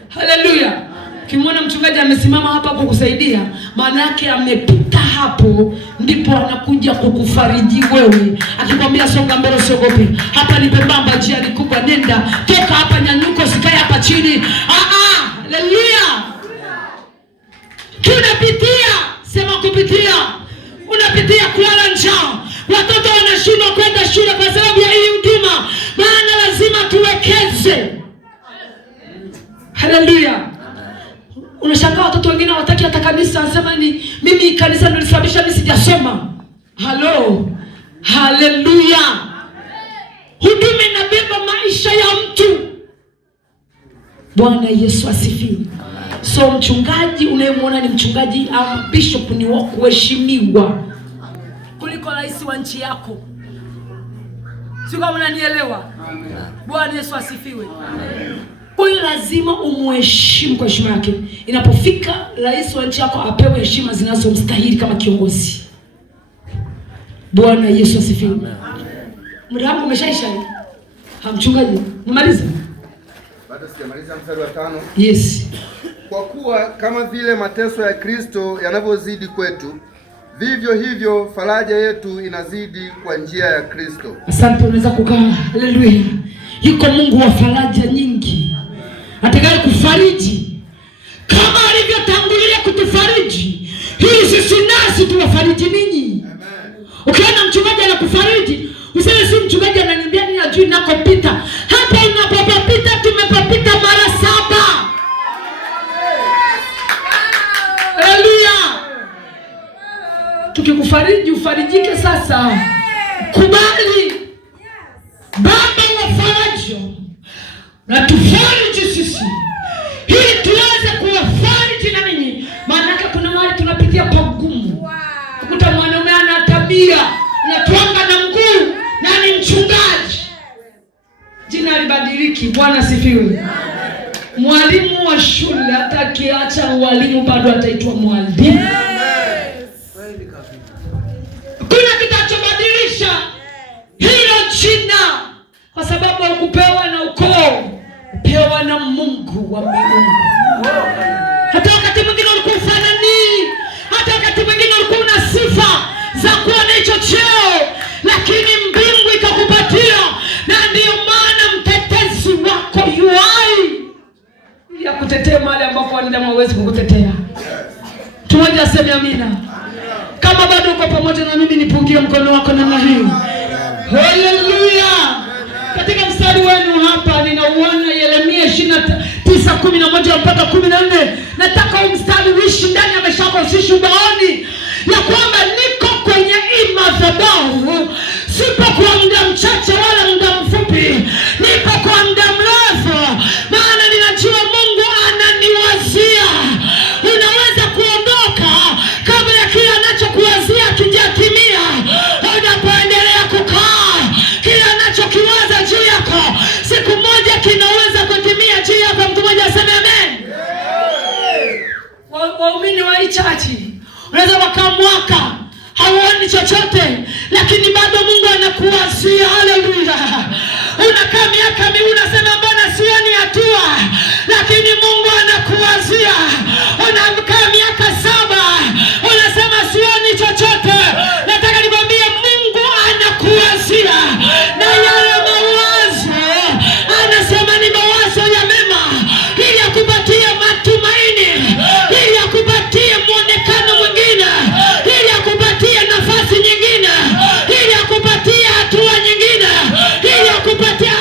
Haleluya. Kimwona mchungaji amesimama hapa kukusaidia, maana yake amepita hapo, ndipo anakuja kukufariji wewe. Akikwambia songa mbele usiogope. Hapa ni pembamba, njia ni kubwa, nenda. Toka hapa, nyanyuka, usikae hapa chini. Haleluya. Tunapitia, sema kupitia. Unapitia kulala njaa. Watoto wanashindwa kwenda shule kwa sababu ya hii huduma. Maana lazima tuwekeze. Haleluya. Unashangaa watoto wengine hawataki hata kanisa, anasema ni mimi kanisa ndio lisababisha mimi sijasoma. Halo. Haleluya. Huduma inabeba maisha ya mtu. Bwana Yesu asifiwe. So mchungaji unayemwona ni mchungaji au bishop ni wa kuheshimiwa kuliko rais wa nchi yako. Sio kama unanielewa? Bwana Yesu asifiwe. Kwa hiyo lazima umuheshimu kwa heshima yake. Inapofika rais wa nchi yako apewe heshima zinazomstahili kama kiongozi. Bwana Yesu asifiwe. Muda wangu umeshaisha. Mchungaji, nimalize? Bado sijamaliza mstari wa 5. Yes. Kwa kuwa kama vile mateso ya Kristo yanavyozidi kwetu, vivyo hivyo faraja yetu inazidi kwa njia ya Kristo. Asante, unaweza kukaa. Haleluya. Yuko Mungu wa faraja nyingi, atakaye kufariji kama alivyotangulia kutufariji, hii sisi nasi tuwafariji ninyi. Amen. Ukiona mchungaji anakufariji, useme si mchungaji ananiambia nini ajui ninakopita. Hapa unapopita tumepapita mara 7. Haleluya. Tukikufariji ufarijike sasa. Kubali. Baba wa faraja, na tufariji sisi ili tuweze kuwafariji na ninyi. Maana kuna mahali tunapitia pagumu. Ukuta mwanaume ana tabia anatwanga na mguu na ni mchungaji, jina libadiliki. Bwana asifiwe. Mwalimu wa shule hata akiacha ualimu bado ataitwa mwalimu. Kuna kitachobadilisha hilo jina, kwa sababu hukupewa na ukoo. pewa na Mungu wa mbinguni. Hata wakati mwingine ulikuwa ufanani, hata wakati mwingine ulikuwa una sifa za kuwa na hicho cheo, lakini mbingu ikakupatia, na ndiyo maana mtetezi wako yuai ili akutetee mahali ambapo wanadamu hawezi kukutetea. Tumoja aseme amina. Kama bado uko pamoja na mimi, nipungie mkono wako namna hii. Haleluya. Katika mstari wenu hapa ninauona Yeremia 29:11 mpaka 14. Nataka huu mstari uishi ndani ya maisha yako, usishi ubaoni ya kwamba niko kwenye madhabahu, sipo kwa muda mchache wala muda mfupi, nipo kwa muda mrefu, maana ninajua Mungu ananiwazia. Unaweza kuondoka kabla ya kile anachokuwazia kijatimia. Unapoendelea kukaa, kile anachokiwaza juu yako siku moja kinaweza kutimia juu yako. Mtu mmoja aseme amen. Waumini wa hii chachi unaweza wakaa mwaka hauoni chochote, lakini bado Mungu anakuwazia. Haleluya. Unakaa miaka miwili unasema mbona sioni hatua, lakini Mungu anakuwazia. Unakaa miaka 7 unasema sioni chochote, nataka nikwambie Mungu anakuwazia. Na yale mawazo anasema ni mawazo ya mema, ili akupatie matumaini, ili akupatie muonekano mwingine, ili akupatie nafasi nyingine, ili akupatie hatua nyingine, ili akupatie.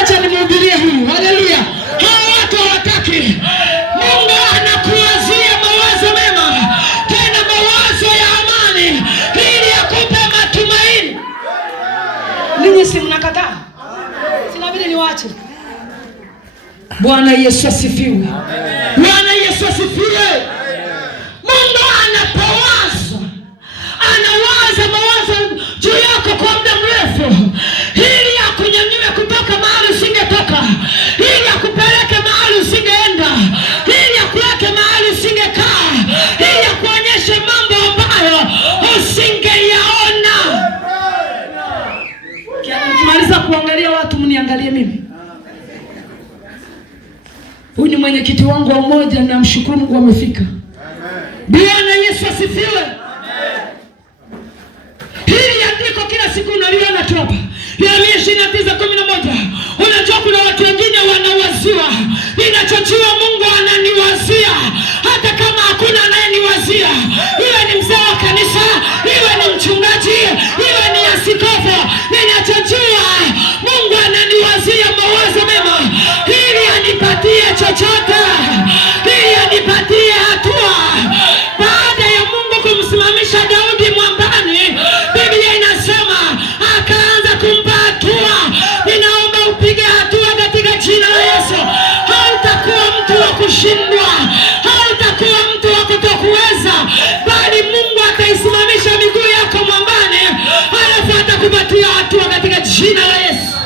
Acha nimhubirie huyu. Haleluya. Hao watu hawataki. Mungu anakuwazia mawazo mema, tena mawazo ya amani, ili akupe matumaini. Ninyi si mnakataa? Sinabidi niwaache. Bwana Yesu asifiwe. Bwana Yesu asifiwe. Mungu anawaza mawazo juu yako kwa muda mrefu, ili akunyanyue kutoka mahali usingetoka, ili akupeleke mahali usingeenda, ili akuweke mahali usingekaa, ili akuonyeshe mambo ambayo usingeyaona. Nikimaliza kuangalia watu, mniangalie mimi. Huyu ni mwenyekiti wangu wa umoja, na mshukuru Mungu amefika. Bwana Yesu asifiwe. Hili andiko kila siku unaliona tu hapa. Yeremia 29:11. Unajua kuna watu wengine wanawaziwa. Ninachojua Mungu ananiwazia, hata kama hakuna anayeniwazia. Iwe ni mzee wa kanisa, iwe ni mchungaji, iwe ni askofu. Ninachojua Mungu ananiwazia mawazo mema, ili anipatie chochote, ili anipatie hatua. Baada ya Mungu kumsimamisha Daudi mwambani, Biblia inasema akaanza kumpa hatua. Ninaomba upige hatua katika jina la Yesu. Hautakuwa mtu wa kushindwa, hautakuwa mtu wa kutokuweza, bali Mungu ataisimamisha miguu yako mwambani, halafu atakupatia hatua katika jina la Yesu.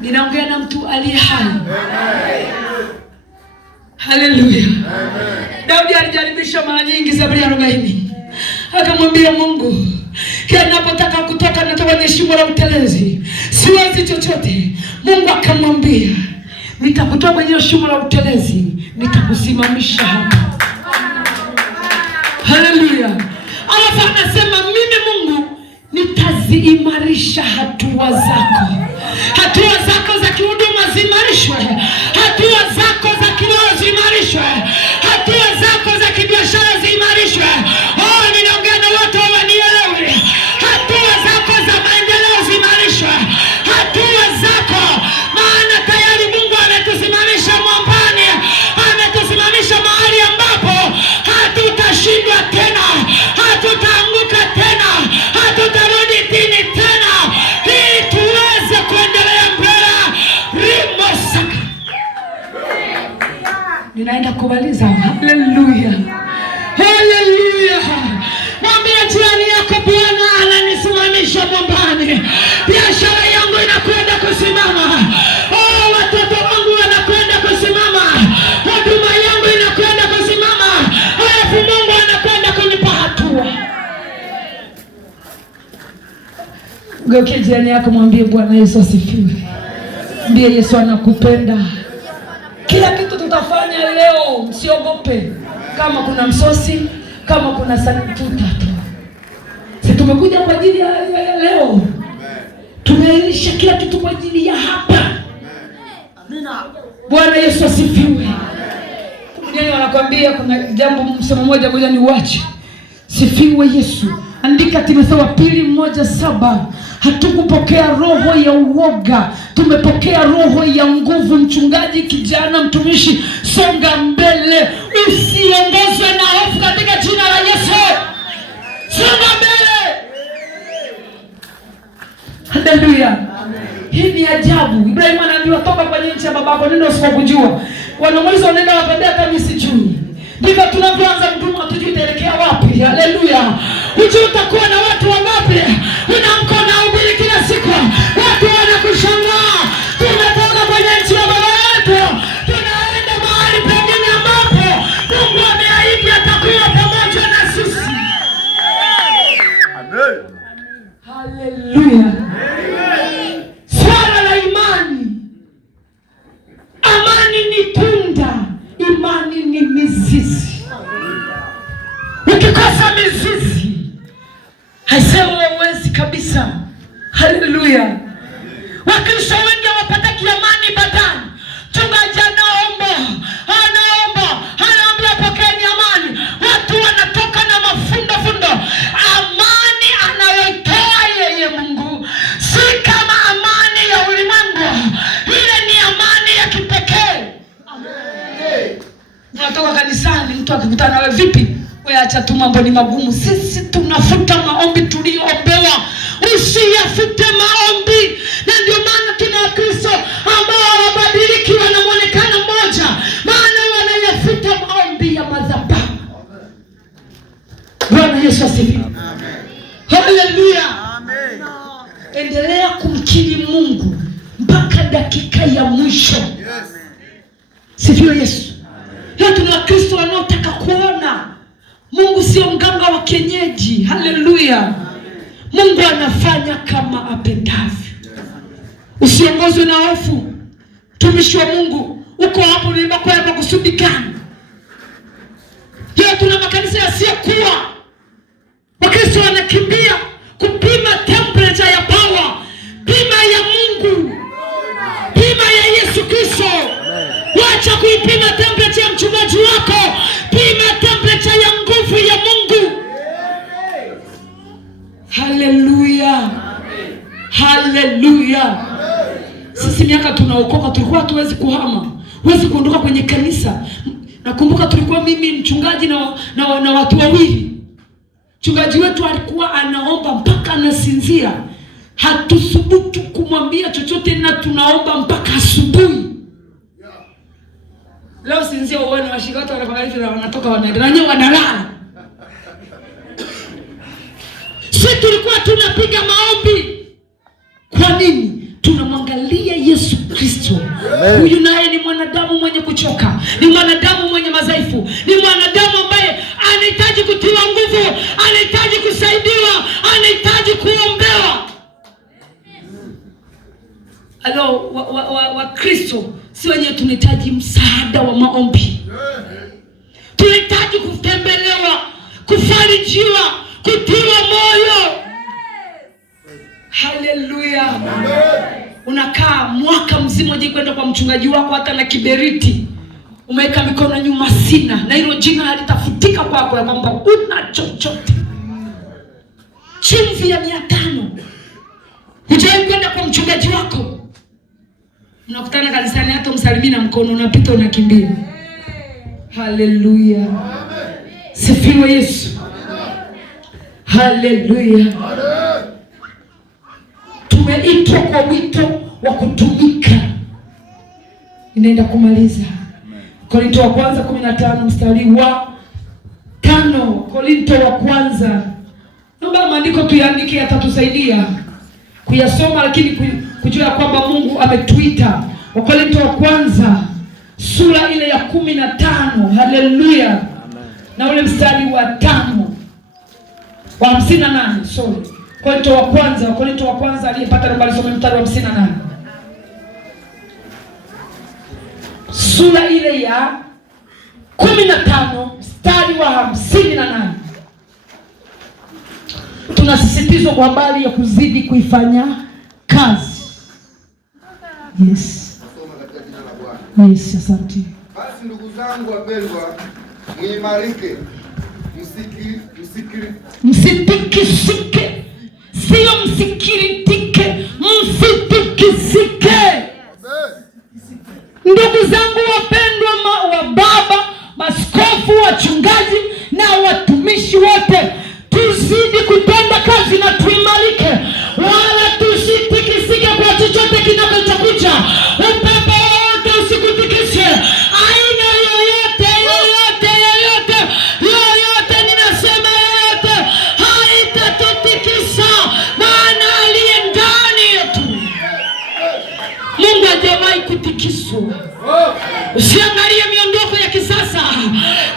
Ninaongea na mtu aliye hai. Haleluya. Daudi alijaribisha mara nyingi, Zaburi 40. Akamwambia Mungu, kila ninapotaka kutoka natoka kwenye shimo la utelezi, siwezi chochote. Mungu akamwambia, nitakutoa kwenye shimo la utelezi, nitakusimamisha hapa. Haleluya. Alafu anasema mimi Mungu nitaziimarisha hatua zako. Hatua zako za kihuduma ziimarishwe, hatua zako za kiroho ziimarishwe, hatua zako za kibiashara ziimarishwe. Ninaongea na watu wanielewe. Hatua zako za maendeleo ziimarishwe, hatua zako, maana tayari Mungu ametusimamisha mwambani, ametusimamisha mahali ambapo hatutashindwa tena, hatutaanguka tena, hatutarudi chini tena, ili tuweze kuendelea mbele. Rimosaka. Ninaenda kumaliza. Haleluya. Haleluya. Mwambie jirani yako, Bwana ananisimamisha mwambani. Biashara yangu inakwenda kusimama. Watoto wangu wanakwenda kusimama. Huduma yangu inakwenda kusimama. Alafu Mungu anakwenda kunipa hatua. Mgeukie jirani yako, mwambie Bwana Yesu asifiwe. Mwambie Yesu anakupenda. Kila kitu tutafanya leo, msiogope. Kama kuna msosi, kama kuna sanituta tu. Sisi tumekuja kwa ajili ya leo. Tunailisha kila kitu kwa ajili ya hapa. Amina. Bwana Yesu asifiwe. Mwenyewe wanakuambia kuna jambo msomo moja ngoja ni uache. Sifiwe Yesu. Andika Timotheo 2:1-7. Hatukupokea roho ya uoga, tumepokea roho ya nguvu. Mchungaji, kijana, mtumishi, songa mbele, usiongozwe na hofu katika jina la Yesu. Songa mbele. Haleluya. Hii ni ajabu. Ibrahim anaambiwa toka kwenye nchi ya babako, nenda usikojua. Wanamuuliza nenda wapi? Kama sijui. Ndivyo tunavyoanza mtume, hatujui itaelekea wapi. Haleluya. Uje utakuwa na watu wangapi? Unamko na ubiri kila siku. Watu wanakushangaa. Tunatoka kwenye nchi ya baba yetu, tunaenda mahali pengine ambapo Mungu ameahidi atakuwa pamoja na sisi. Amen. Haleluya. Swala la imani. Amani ni tunda, imani ni mizizi. Ukikosa mizizi, haisema huwezi kabisa. Haleluya. Wakristo wengi hawapataki amani badani. Mchungaji anaomba pokeeni amani. Watu wanatoka na mafundo. Amani anayoitoa yeye Mungu si kama amani ya ulimwengu. Ile ni amani ya kipekee. Amen. Unatoka kanisani, mtu akikutana na wewe vipi? Wewe acha tu, mambo ni magumu. Sisi tunafuta maombi tuliyoombewa. Usiyafute maombi. Na ndio maana tuna Wakristo ambao hawabadiliki, wanamuonekana mmoja, maana wanayafuta maombi ya madhabahu. Bwana Yesu asifiwe. Amen. Haleluya. Amen. Endelea kumkiri Mungu mpaka dakika ya mwisho. Yes. Sifiwe Yesu. Leo tuna Wakristo wanaotaka kuona Mungu sio mganga wa kienyeji. Haleluya. Mungu anafanya kama apendavyo. Usiongozwe na hofu. Mtumishi wa Mungu, uko hapo unaimba kwa kusudi gani? Leo tuna makanisa yasiyokuwa. Wakristo wanakimbia kupima temperature ya power. Pima ya Mungu. Pima ya Yesu Kristo. Wacha kuipima temperature ya mchungaji wako. Pima temperature ya nguvu ya Mungu. Haleluya. Haleluya. Sisi miaka tunaokoka tulikuwa hatuwezi kuhama. Huwezi kuondoka kwenye kanisa. Nakumbuka tulikuwa mimi mchungaji na watu wawili. Mchungaji wetu alikuwa anaomba mpaka anasinzia. Hatusubutu kumwambia chochote na tunaomba mpaka asubuhi. Leo sinzia uone washika watu wanatoka wanaenda. Na wenyewe wanalala. Sisi tulikuwa tunapiga maombi. Kwa nini? Tunamwangalia Yesu Kristo. Huyu naye ni mwanadamu mwenye kuchoka, ni mwanadamu mwenye madhaifu, ni mwanadamu ambaye anahitaji kutiwa nguvu, anahitaji kusaidiwa, anahitaji kuombewa. Alo, wa Kristo si wenyewe tunahitaji msaada wa maombi. Tunahitaji kutembelewa, kufarijiwa, kutiwa moyo. Haleluya. Unakaa mwaka mzima je kwenda kwa mchungaji wako hata na kiberiti. Umeweka mikono nyuma sina. Na hilo jina halitafutika kwako ya kwamba una chochote. Chumvi ya 500. Hujawahi kwenda kwa mchungaji wako. Unakutana kanisani hata msalimini na mkono unapita unakimbia. Haleluya. Sifiwe Yesu. Haleluya. Tumeitwa kwa wito wa kutumika. Inaenda kumaliza. Korinto wa kwanza 15 mstari wa 5. Korinto wa kwanza. Naomba maandiko tuyaandike, yatatusaidia kuyasoma lakini kujua kwamba Mungu ametuita. Korinto wa kwanza sura ile ya 15. Haleluya. Amen. Na ule mstari wa 5 wa 58, sorry. Korinto wa kwanza aliyepata namba alisome mstari wa 58. Sura ile ya 15 mstari wa 58. Tunasisitizwa kwa habari ya kuzidi kuifanya kazi. Yes. Yes, asante. Basi ndugu zangu wapendwa, muimarike, msitikisike. Sio msikiritike, msitikisike. Ndugu zangu wapendwa, wa baba, maskofu, wachungaji na watumishi wote, tuzidi kutenda kazi na tuimarike, wala tusitikisike kwa chochote kinachokuja. Upepo wote usikutikise, aina yoyote, ninasema yoyote, haitatutikisa, maana aliye ndani yetu Mungu hajawahi kutikiswa. Usiangalie miondoko ya kisasa,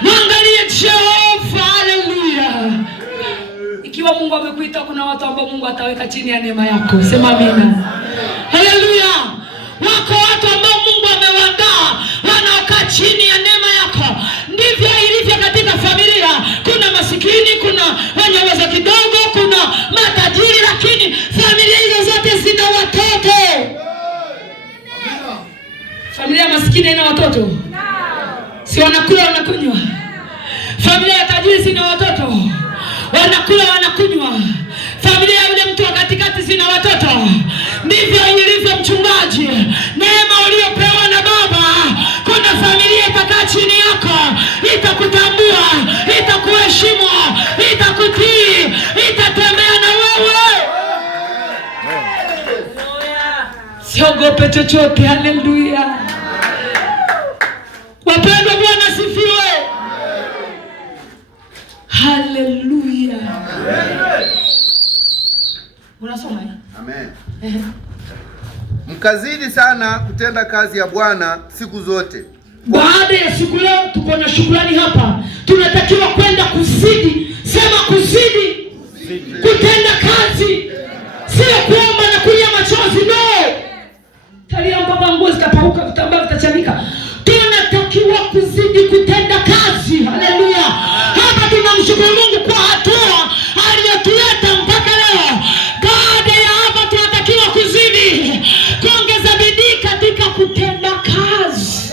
muangalie Jehova. Haleluya. Ikiwa Mungu amekuita, kuna watu ambao Mungu ataweka chini ya neema yako. Sema amina. Haleluya. Wako watu ambao Mungu amewaandaa wanaokaa chini ya neema yako. Ndivyo ilivyo katika familia. Kuna masikini, kuna wenye uwezo kidogo, kuna matajiri, lakini familia hizo zote zina watoto. Familia masikini haina watoto? Si wanakula wanakunywa? Familia ya tajiri sina watoto? Wanakula wanakunywa. Familia ya yule mtu wa katikati sina watoto? Ndivyo ilivyo mchungaji. Neema uliyopewa na Baba, kuna familia itakaa chini yako, itakutambua, itakuheshimu, itakutii, itatembea na wewe. Siogope chochote. Haleluya. Wapendwa, Bwana asifiwe. Haleluya. Unasoma? Amen. Mkazidi sana kutenda kazi ya Bwana siku zote. Baada ya siku leo tuko na shukrani hapa. Tunatakiwa kwenda kuzidi. Sema kuzidi. Kutenda kazi. Sio kuomba na kulia machozi, no. Talia mpaka nguo zitapauka, vitambaa vitachanika. Tunatakiwa kuzidi kutenda kazi. Haleluya. Hapa tunamshukuru Mungu kwa hatua aliyotuleta mpaka leo. Baada ya hapa tunatakiwa kuzidi kuongeza bidii katika kutenda kazi.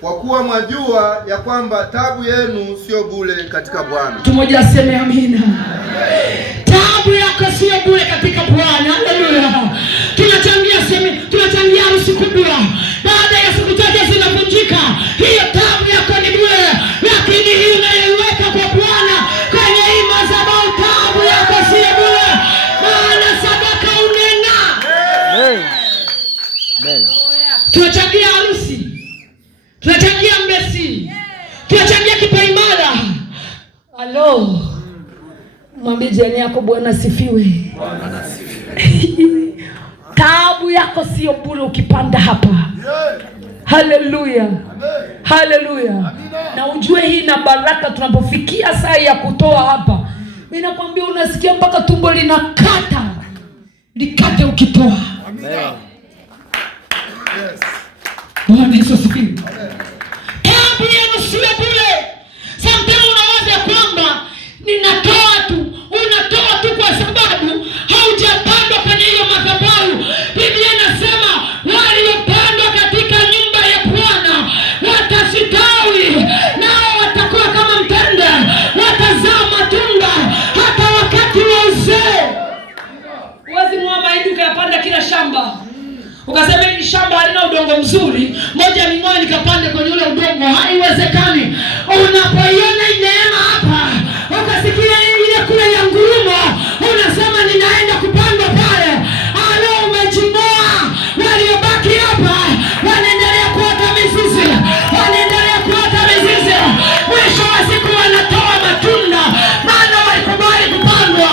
Kwa kuwa mwajua ya kwamba taabu yenu sio bure katika Bwana. Tumoja aseme amina. Taabu yako sio bure katika Bwana. Haleluya. Tunachangia harusi kubwa. Baada ya siku chache zinavunjika. Hiyo taabu yako ni bure. Lakini hii unaiweka kwa Bwana kwenye hii madhabahu, taabu yako sio bure. Maana sadaka unena. Amen. Tunachangia harusi. Tunachangia mbesi. Tunachangia kipaimara. Halo. Mwambie jirani yako Bwana asifiwe. Bwana asifiwe. Taabu yako sio bure ukipanda hapa. Haleluya. Haleluya. Na ujue hii na baraka, tunapofikia saa ya kutoa hapa, mimi nakwambia unasikia mpaka tumbo linakata. Likate ukitoa. Amen. Yes. Bwana Yesu asifiwe. Taabu yenu sio bure. Sometimes unawaza kwamba ninatoa tu. Unatoa tu kwa sababu haujapandwa kwenye hiyo madhabahu. Biblia inasema waliopandwa katika nyumba ya Bwana watastawi, nao watakuwa kama mtende, watazaa matunda hata wakati wa uzee. Huwezi mwa mahindi ukayapanda kila shamba. Ukasema hili shamba halina udongo mzuri, moja ming'oe nikapande kwenye ule udongo. Haiwezekani. Unapoiona neema hapa, ukasikia ile kule ya ngurumo, unasema ninaenda kupanda pale. Alo, umejimoa. Waliobaki hapa wanaendelea kuota mizizi. Wanaendelea kuota mizizi. Mwisho wa siku wanatoa matunda. Maana walikubali kupandwa.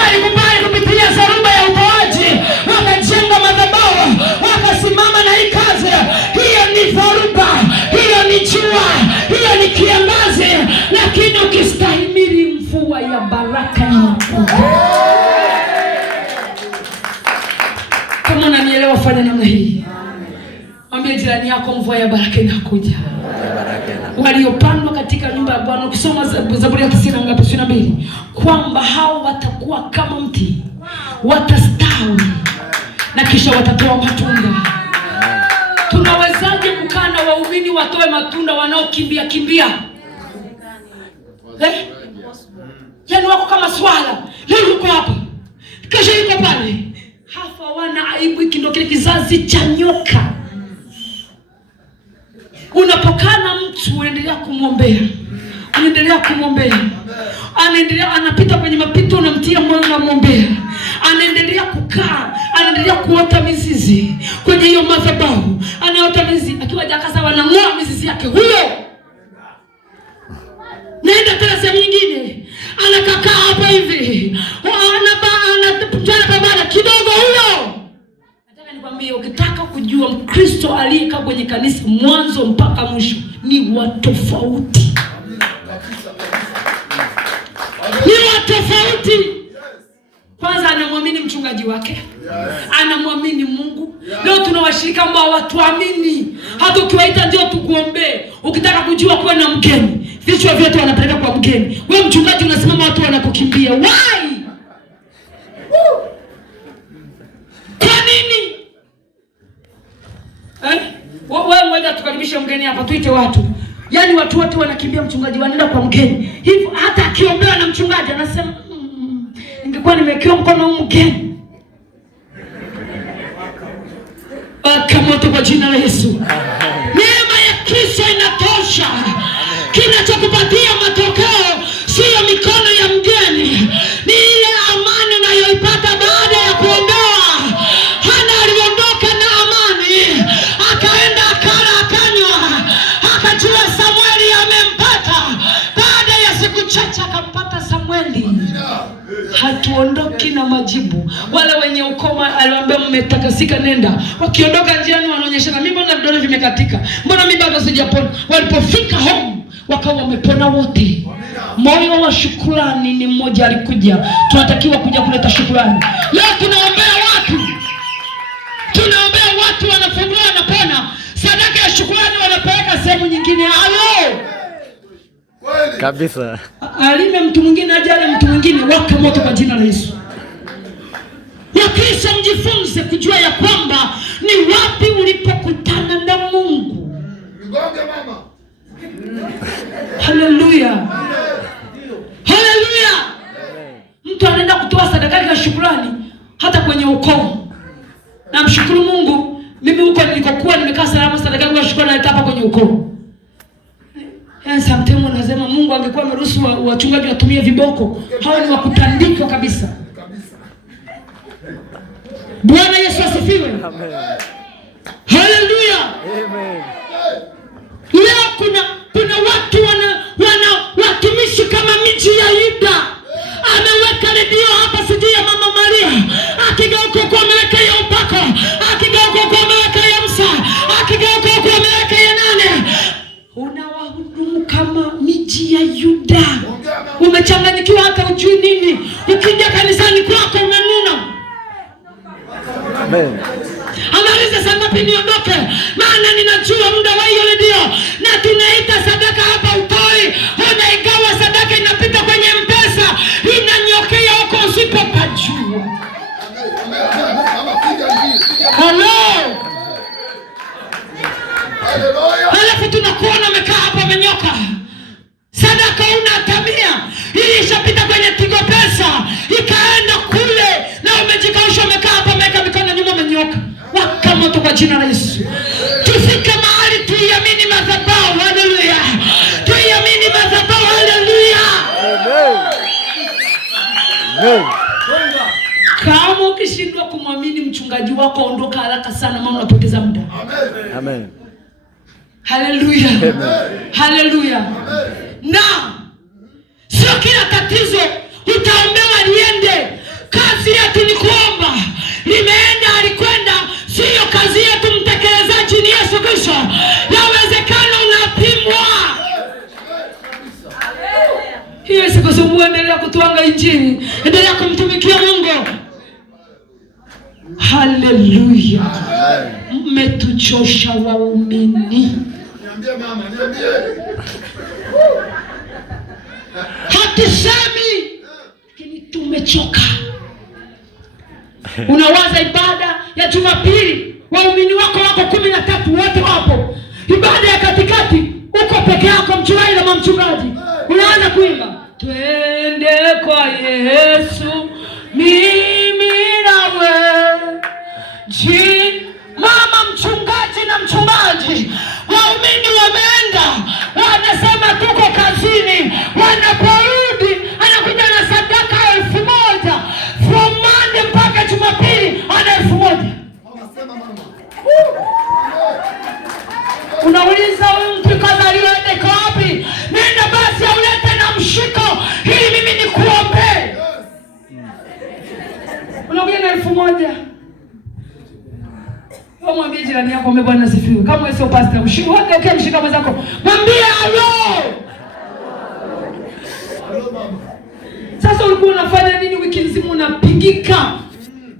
Walikubali kupitia zaruba ya utoaji. Wakajenga madhabahu. Wakasimama na hii kazi. Hiyo ni dharuba. Hiyo ni jua. Hiyo ni kiangazi. Lakini ukistahimili mvua ya baraka inakuja. kufanya namna hii. Mwambie jirani yako, mvua ya baraka inakuja. Waliopandwa katika nyumba ya Bwana, ukisoma Zaburi ya 92 kwamba hao watakuwa kama mti, watastawi na kisha watatoa matunda. Tunawezaje kukaa na waumini watoe matunda wanaokimbia kimbia? Yaani wako kama swala, leo yuko hapa, kesho yuko pale. Hafa wana aibu. Hiki ndio kile kizazi cha nyoka. Unapokaa na mtu unaendelea kumwombea, unaendelea kumwombea, anaendelea, anapita kwenye mapito, unamtia moyo, unamwombea, anaendelea kukaa, anaendelea kuota mizizi kwenye hiyo madhabahu, anaota mizizi. Akiwa jakasa wanang'oa mizizi yake, huyo naenda tena sehemu nyingine, anakaa hapa hivi, anapambana kidogo. Huyo nataka nikwambie, ukitaka kujua Mkristo aliyekaa kwenye kanisa mwanzo mpaka mwisho ni watofauti. Ni watofauti. Kwanza anamwamini mchungaji wake, anamwamini Mungu. Leo tuna washirika ambao watuamini. Hata ukiwaita njoo tukuombee, ukitaka kujua kwa na mgeni, vichwa vyote wanapeleka kwa mgeni. Wewe mchungaji unasimama, watu wanakukimbia. Why? Kwa nini? Wewe ngoja tukaribishe mgeni hapa, tuite watu. Yaani watu wote wanakimbia mchungaji, wanaenda kwa mgeni. Hivyo hata akiombewa na mchungaji anasema ningekuwa nimewekewa mkono huu mgeni. Moto kwa jina la Yesu. Neema ya Kristo inatosha. Kinachokupatia matokeo sio mikono ya mgeni, ni ile amani unayoipata baada ya kuondoa. Hana aliondoka na amani, akaenda akala akanywa, akajua Samueli amempata. Baada ya siku chache akampata Samueli. Hatuondoki na majibu. Wale wenye ukoma aliwaambia mmetakasika, nenda. Wakiondoka njiani wanaonyeshana, mimi mbona vidole vimekatika, mbona mimi bado sijapona. Walipofika home wakawa wamepona wote. Moyo wa shukrani ni mmoja alikuja. Tunatakiwa kuja kuleta shukrani. Leo tunaombea watu wanafungua, wanapona. Sadaka ya shukrani wanapeleka sehemu nyingine. Halo kabisa. Alime mtu mwingine, ajale mtu mwingine, waka moto kwa jina la Yesu. Wakristo mjifunze kujua ya kwamba ni wapi ulipokutana na Mungu. Ngonge mama. Haleluya. Haleluya. Mtu anaenda kutoa sadaka ya shukrani hata kwenye ukoo. Na mshukuru Mungu, mimi huko nilikokuwa nimekaa salama, sadaka ya shukrani naita hapa kwenye ukoo. Sometimes wanasema Mungu angekuwa ameruhusu wachungaji watumie viboko. Hao ni wakutandikwa kabisa. Bwana Yesu asifiwe. Amen. Haleluya. Amen. Leo kuna watu watumishi kama miji ya Yuda. Ameweka redio hapa, sijui ya Mama Maria. Akigeuka kwa ameweka ya upako. Akigeuka kwa ameweka ya Musa. Akigeuka kwa ameweka ya nane. Unawahudumu kama miji ya Yuda. Umechanganyikiwa hata ujui nini. Ukija kanisani kwako unanuna. Amen. Amaliza saa ngapi niondoke? Maana ninajua muda wa hiyo redio. Na tunaita sadaka hapa utoi. Unaigawa sadaka inapita kwenye M-Pesa. Inanyokea huko usipopajua. Hello. Halafu tunakuona umekaa hapa umenyoka. Sadaka unatamia. Ilishapita kwenye Tigo Pesa. Ikaenda kule na umejikausha, umekaa hapa umeweka mikono nyuma umenyoka. Waka moto kwa jina la Yesu. Tufike mahali tuiamini madhabahu. Haleluya. Tuiamini madhabahu. Haleluya. Amen. Kama ukishindwa kumwamini mchungaji wako, ondoka haraka sana, maana unapoteza muda. Amen. Amen. Haleluya. Haleluya. Na sio kila tatizo utaombewa liende. Kazi yetu ni kuomba. Limeenda alikwenda, sio kazi yetu. Mtekelezaji ni Yesu Kristo. Yawezekana unapimwa. Hiyo isikusumbue, endelea kutuanga injili. Endelea kumtumikia Mungu. Haleluya. Mmetuchosha waumini. Niambie mama, niambie. Hatusemi, lakini tumechoka. Unawaza ibada ya Jumapili, waumini wako 13 wote wapo. Ibada ya katikati uko peke yako, mchungaji na mchungaji. Unaanza kuimba, twende kwa Yesu mimi nawe. Mama mchungaji na mchungaji, waumini wameenda, wanasema tuko kazini. Wanaporudi anakuja na sadaka 1000 from Monday mpaka Jumapili, ana 1000. Unauliza huyu mtu kazaliwa ende kwa wapi? Nenda basi aulete na mshiko ili mimi nikuombe. Unakuja na 1000. Mwambie jirani yako, Bwana asifiwe. Kama wewe sio pastor, mshiko wake ukimshika mwenzako, mwambie halo. Sasa ulikuwa unafanya nini wiki nzima unapigika?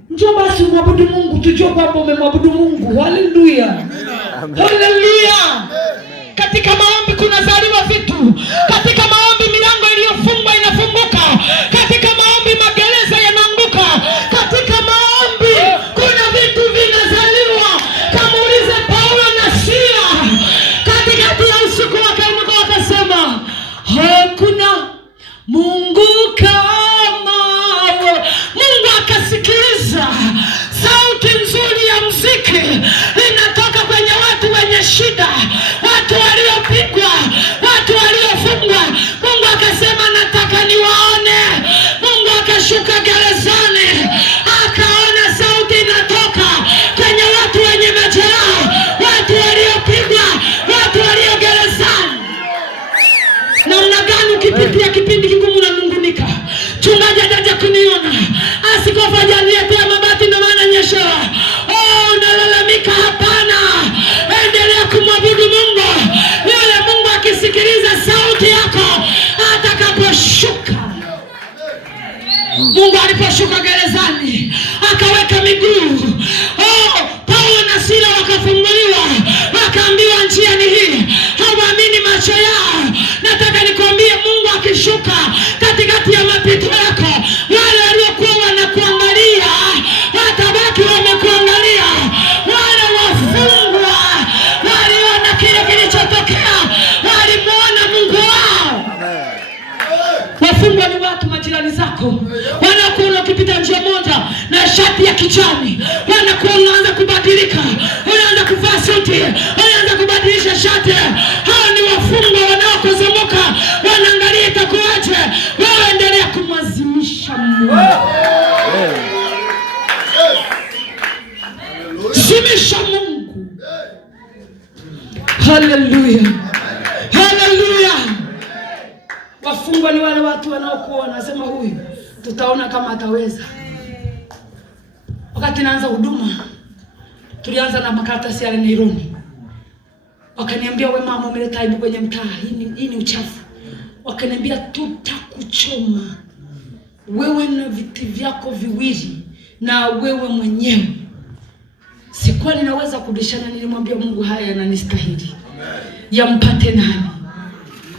Njoo basi umwabudu Mungu, tujue kwamba umemwabudu Mungu. Haleluya. Haleluya. Katika maombi kunazaliwa vitu. Katika maombi milango iliyofungwa inafunguka. Katika maombi magereza yanaanguka. Katika maombi kuna vitu vinazaliwa. Kamuulize Paulo na Sila. Katikati ya usiku wakainuka wakasema, hakuna Mungu kama wewe. Mungu akasikiliza sauti nzuri ya muziki inatoka kwenye watu wenye shida, watu waliopigwa, watu waliofungwa. Mungu akasema nataka niwaone. Mungu akashuka gerezani, akaona sauti inatoka kwenye watu wenye majeraha, watu waliopigwa, watu walio gerezani. Namna gani ukipitia kipindi kigumu na nungunika? Chungaji ajaja kuniona, asikofa jalia tia mabati na maana nyeshewa. Unalalamika? Hapana, endelea kumwabudu Mungu. Yule Mungu akisikiliza sauti yako atakaposhuka. Mungu aliposhuka gerezani akaweka miguu. Paulo na Sila wakafunguliwa, wakaambiwa njia ni hii. Hawaamini macho yao. Nataka nikwambie, Mungu akishuka katikati ya mapito yako, wale waliokuwa wanakuangalia watabaki wamekuangalia. Wale wafungwa waliona kile kilichotokea, walimuona Mungu wao. Wafungwa ni watu majirani zako, wanakuona ukipita njia moja na shati ya kijani, wanakuona unaanza kubadilika, unaanza kuvaa suti, unaanza kubadilisha shati. Hao ni wafungwa wanaokuzomoka, wanaangalia itakuaje. Wewe endelea kumwazimisha Mungu. Zimisha Mungu. Haleluya. Haleluya. Wafungwa ni wale watu wanaokuona, nasema huyu tutaona kama ataweza. Wakati naanza huduma, tulianza na makaratasi yale nailoni. Wakaniambia, wewe mama umeleta aibu kwenye mtaa, hii ni uchafu. Wakaniambia tutakuchoma wewe na viti vyako viwili na wewe mwenyewe. Sikuwa ninaweza kubishana, nilimwambia Mungu haya yananistahili. Yampate nani?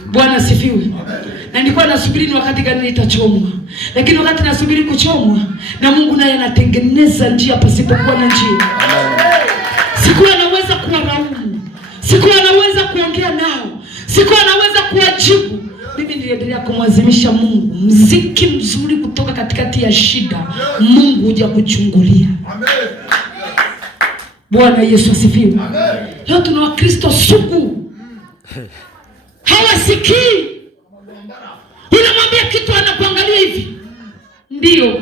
Bwana sifiwe. Na nilikuwa nasubiri ni wakati gani nitachomwa. Lakini wakati nasubiri kuchomwa, na Mungu naye anatengeneza njia pasipokuwa na njia. Sikuwa naweza kuwalaumu, sikuwa naweza kuongea nao, sikuwa naweza kuwajibu. Mimi niliendelea kumwazimisha Mungu. Mziki mzuri kutoka katikati ya shida, Mungu huja kuchungulia. Bwana Yesu asifiwe. Leo tuna Wakristo sugu, hawasikii. Unamwambia kitu anakuangalia hivi, ndio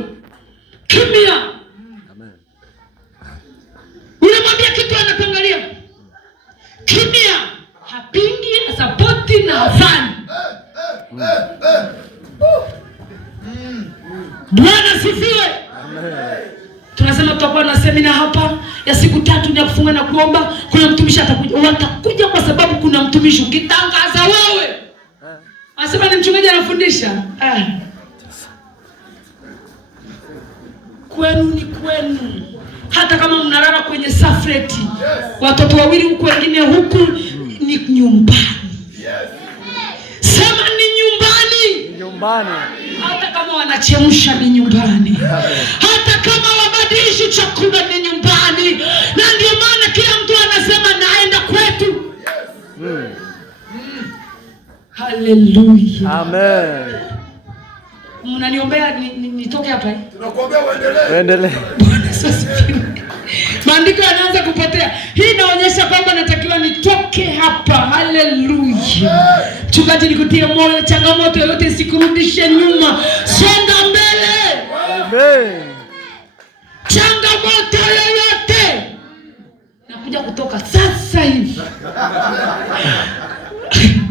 kimya. Unamwambia kitu anakuangalia kimya, hapingi, sapoti na hafani. Bwana sifiwe. Tunasema tutakuwa na semina hapa ya siku 3 ya kufunga na kuomba. Kuna mtumishi atakuja, watakuja kwa sababu kuna mtumishi. Ukitangaza wewe, asema ni mchungaji anafundisha. Kwenu ni kwenu, hata kama mnalala kwenye safleti, watoto wawili huku wengine huku, ni nyumbani. Sema ni nyumbani. Nyumbani. Hata kama wanachemsha ni nyumbani. Hata kama wabadilisha chakula ni nyumbani. Na ndio maana kila mtu anasema naenda kwetu. Haleluya. Amen. Mnaniombea nitoke hapa? Tunakuombea uendelee. Uendelee. Bwana asifiwe. Maandiko yanaanza kupotea. Hii inaonyesha kwamba natakiwa nitoke hapa. Haleluya. Mchungaji, nikutie moyo, changamoto yoyote isikurudishe nyuma. Songa mbele. Amen. Changamoto yoyote nakuja kutoka sasa hivi.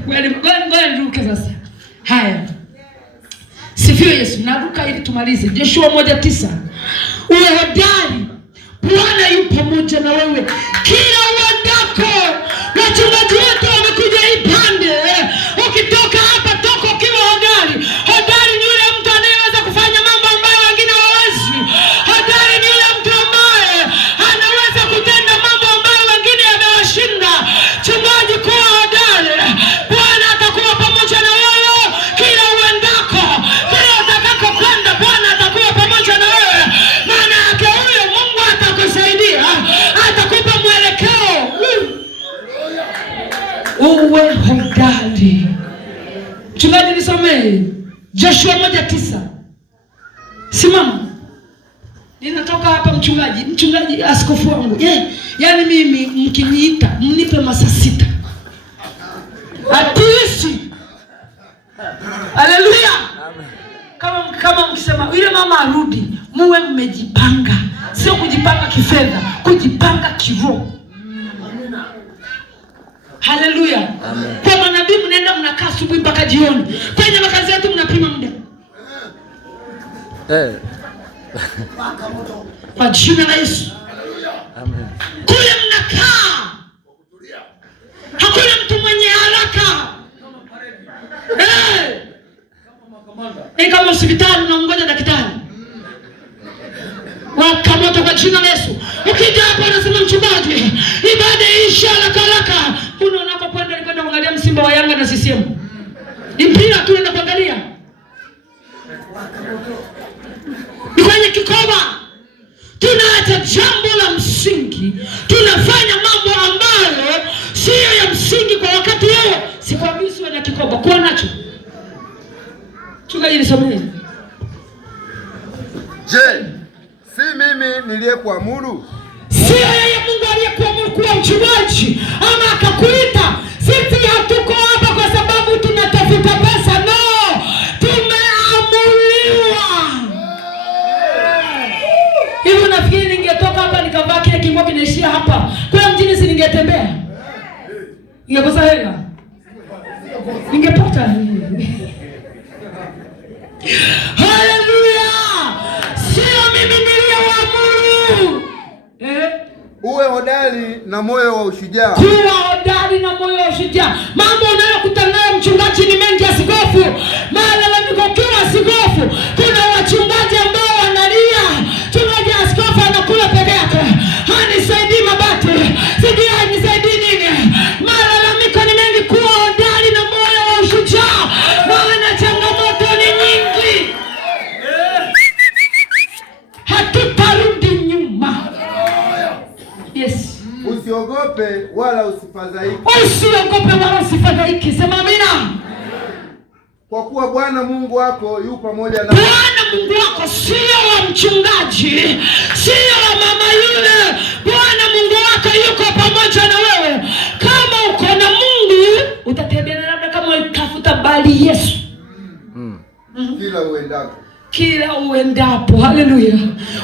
Ngoja niruke sasa. Haya. Sifiwe Yesu. Naruka ili tumalize. Joshua 1:9. Uwe hodari, Bwana yu pamoja na wewe kila uendako. Wachungaji wote wamekuja hii pande. Ukitoka hapa toka ukiwa hodari. Hodari ni yule mtu anayeweza kufanya mambo ambayo wengine hawawezi. Hodari ni yule mtu ambaye anaweza kutenda mambo ambayo wengine yamewashinda. Chungaji, kuwa hodari. Bwana atakuwa pamoja na wewe kila uendako. Kila utakako kwenda, Bwana atakuwa pamoja na wewe. Maana yake huyo Mungu atakusaidia. Atakupa mwelekeo. Uwe hodari. Mchungaji, nisomee Joshua 1:9. Simama. Ninatoka hapa mchungaji, askofu wangu. Yaani mimi mkiniita mnipe masaa 6. Atisi. Haleluya. Kama mkisema yule mama arudi, muwe mmejipanga. Sio kujipanga kifedha, kujipanga kiroho. Haleluya. Kwa manabii mnaenda mnakaa asubuhi mpaka jioni. Kwenye makazi yetu mnapima muda. Kwa jina la Yesu. Amen. Kule mnakaa. Hakuna mtu mwenye haraka. Kama hospitali unamngoja daktari. Waka moto kwa jina la Yesu. Ukija hapa unasema mchungaji, ibada iisha haraka. Kuna unapokwenda ni kwenda kuangalia Simba wa Yanga na CCM. Ni mpira tu unaenda kuangalia. Ni kwenye kikoba. Tunaacha jambo la msingi. Tunafanya mambo ambayo sio ya msingi kwa wakati huo. Sikwambii uwe na kikoba, kuwa nacho. Chungaji, nisomee. Je, si mimi niliyekuamuru? Sio yeye Mungu aliyekuamuru kuwa mchungaji ama akakuita. Sisi hatuko hapa kwa sababu tunatafuta pesa. No, tumeamuliwa. Hivi nafikiri ningetoka hapa nikavaa kile kingo kinaishia hapa, kwa mjini si ningetembea? Ningekosa hela. Ningepata. Haleluya. Sio mimi niliyewaamuru. Uwe hodari na moyo wa ushujaa. Kuwa hodari na moyo wa ushujaa. Mambo unayokutana nayo mchungaji ni mengi, askofu. Malalamiko kila askofu. Kuna wachungaji ambao wanalia. Mchungaji askofu anakula peke yake. Hanisaidii mabati. Sijui hanisaidii nini. Malalamiko ni mengi. Kuwa hodari na moyo wa ushujaa. Maana changamoto ni nyingi. Hatutarudi nyuma. Yes. Usiogope wala usifadhaike. Usiogope wala usifadhaike. Sema amina. Kwa kuwa Bwana Mungu wako yu pamoja na Bwana Mungu wako sio wa mchungaji, sio wa mama yule. Bwana Mungu wako yuko pamoja na wewe. Kama uko na Mungu utatembea, labda kama utafuta bali Yesu. Kila uendako. Kila uendapo. Haleluya.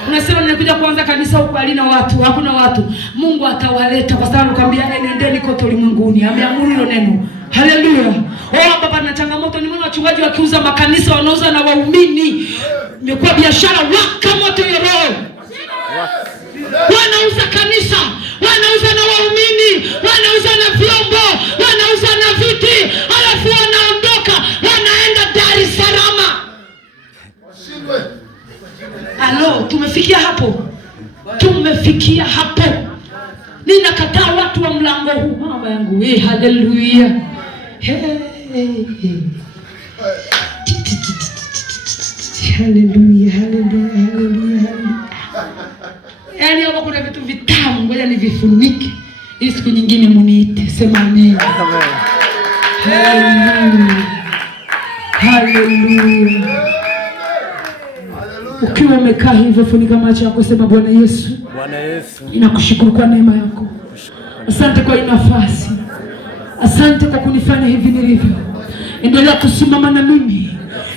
Unasema ninakuja kuanza kanisa huko halina watu, hakuna watu. Mungu atawaleta kwa sababu kwambia nendeni kote ulimwenguni. Ameamuru hilo neno. Haleluya. Baba, na changamoto ni wachungaji wakiuza makanisa, wanauza na waumini. Imekuwa biashara, waka moto hiyo roho. Wanauza kanisa, wanauza na waumini, wanauza na vyombo, wanauza na viti, alafu wanaondoka, wanaenda Dar es Salaam. Alo, tumefikia hapo. Tumefika. Haleluya. Haleluya, haleluya, haleluya. Yaani hapo kuna vitu vitamu, ngoja nivifunike. Hii siku nyingine muniite. Sema amen. Haleluya. Haleluya. Ukiwa umekaa hivyo, funika macho yako, sema Bwana Yesu. Bwana Yesu, ninakushukuru kwa neema yako. Asante kwa hii nafasi. Asante kwa kunifanya hivi nilivyo. Endelea kusimama na mimi.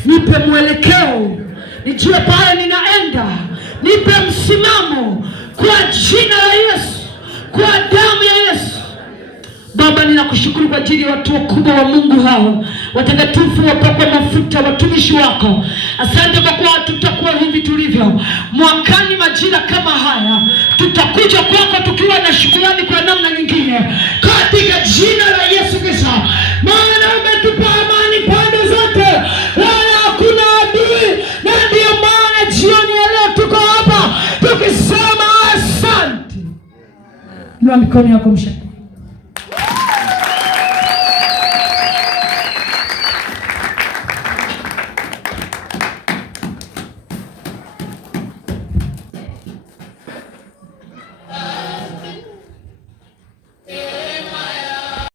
Nipe mwelekeo. Nijue pale ninaenda. Nipe msimamo kwa jina la Yesu. Kwa damu ya Yesu. Baba, ninakushukuru kwa ajili ya watu wakubwa wa Mungu hao, watakatifu, wapakwa mafuta, watumishi wako. Asante kwa kuwa tutakuwa hivi tulivyo. Mwakani majira kama haya tutakuja kwako tukiwa na shukrani kwa namna nyingine, katika jina la Yesu Kristo. Maana umetupa amani pande zote, wala hakuna adui, na ndio maana jioni ya leo tuko hapa tukisema asante. Inua mikono yako mshaka.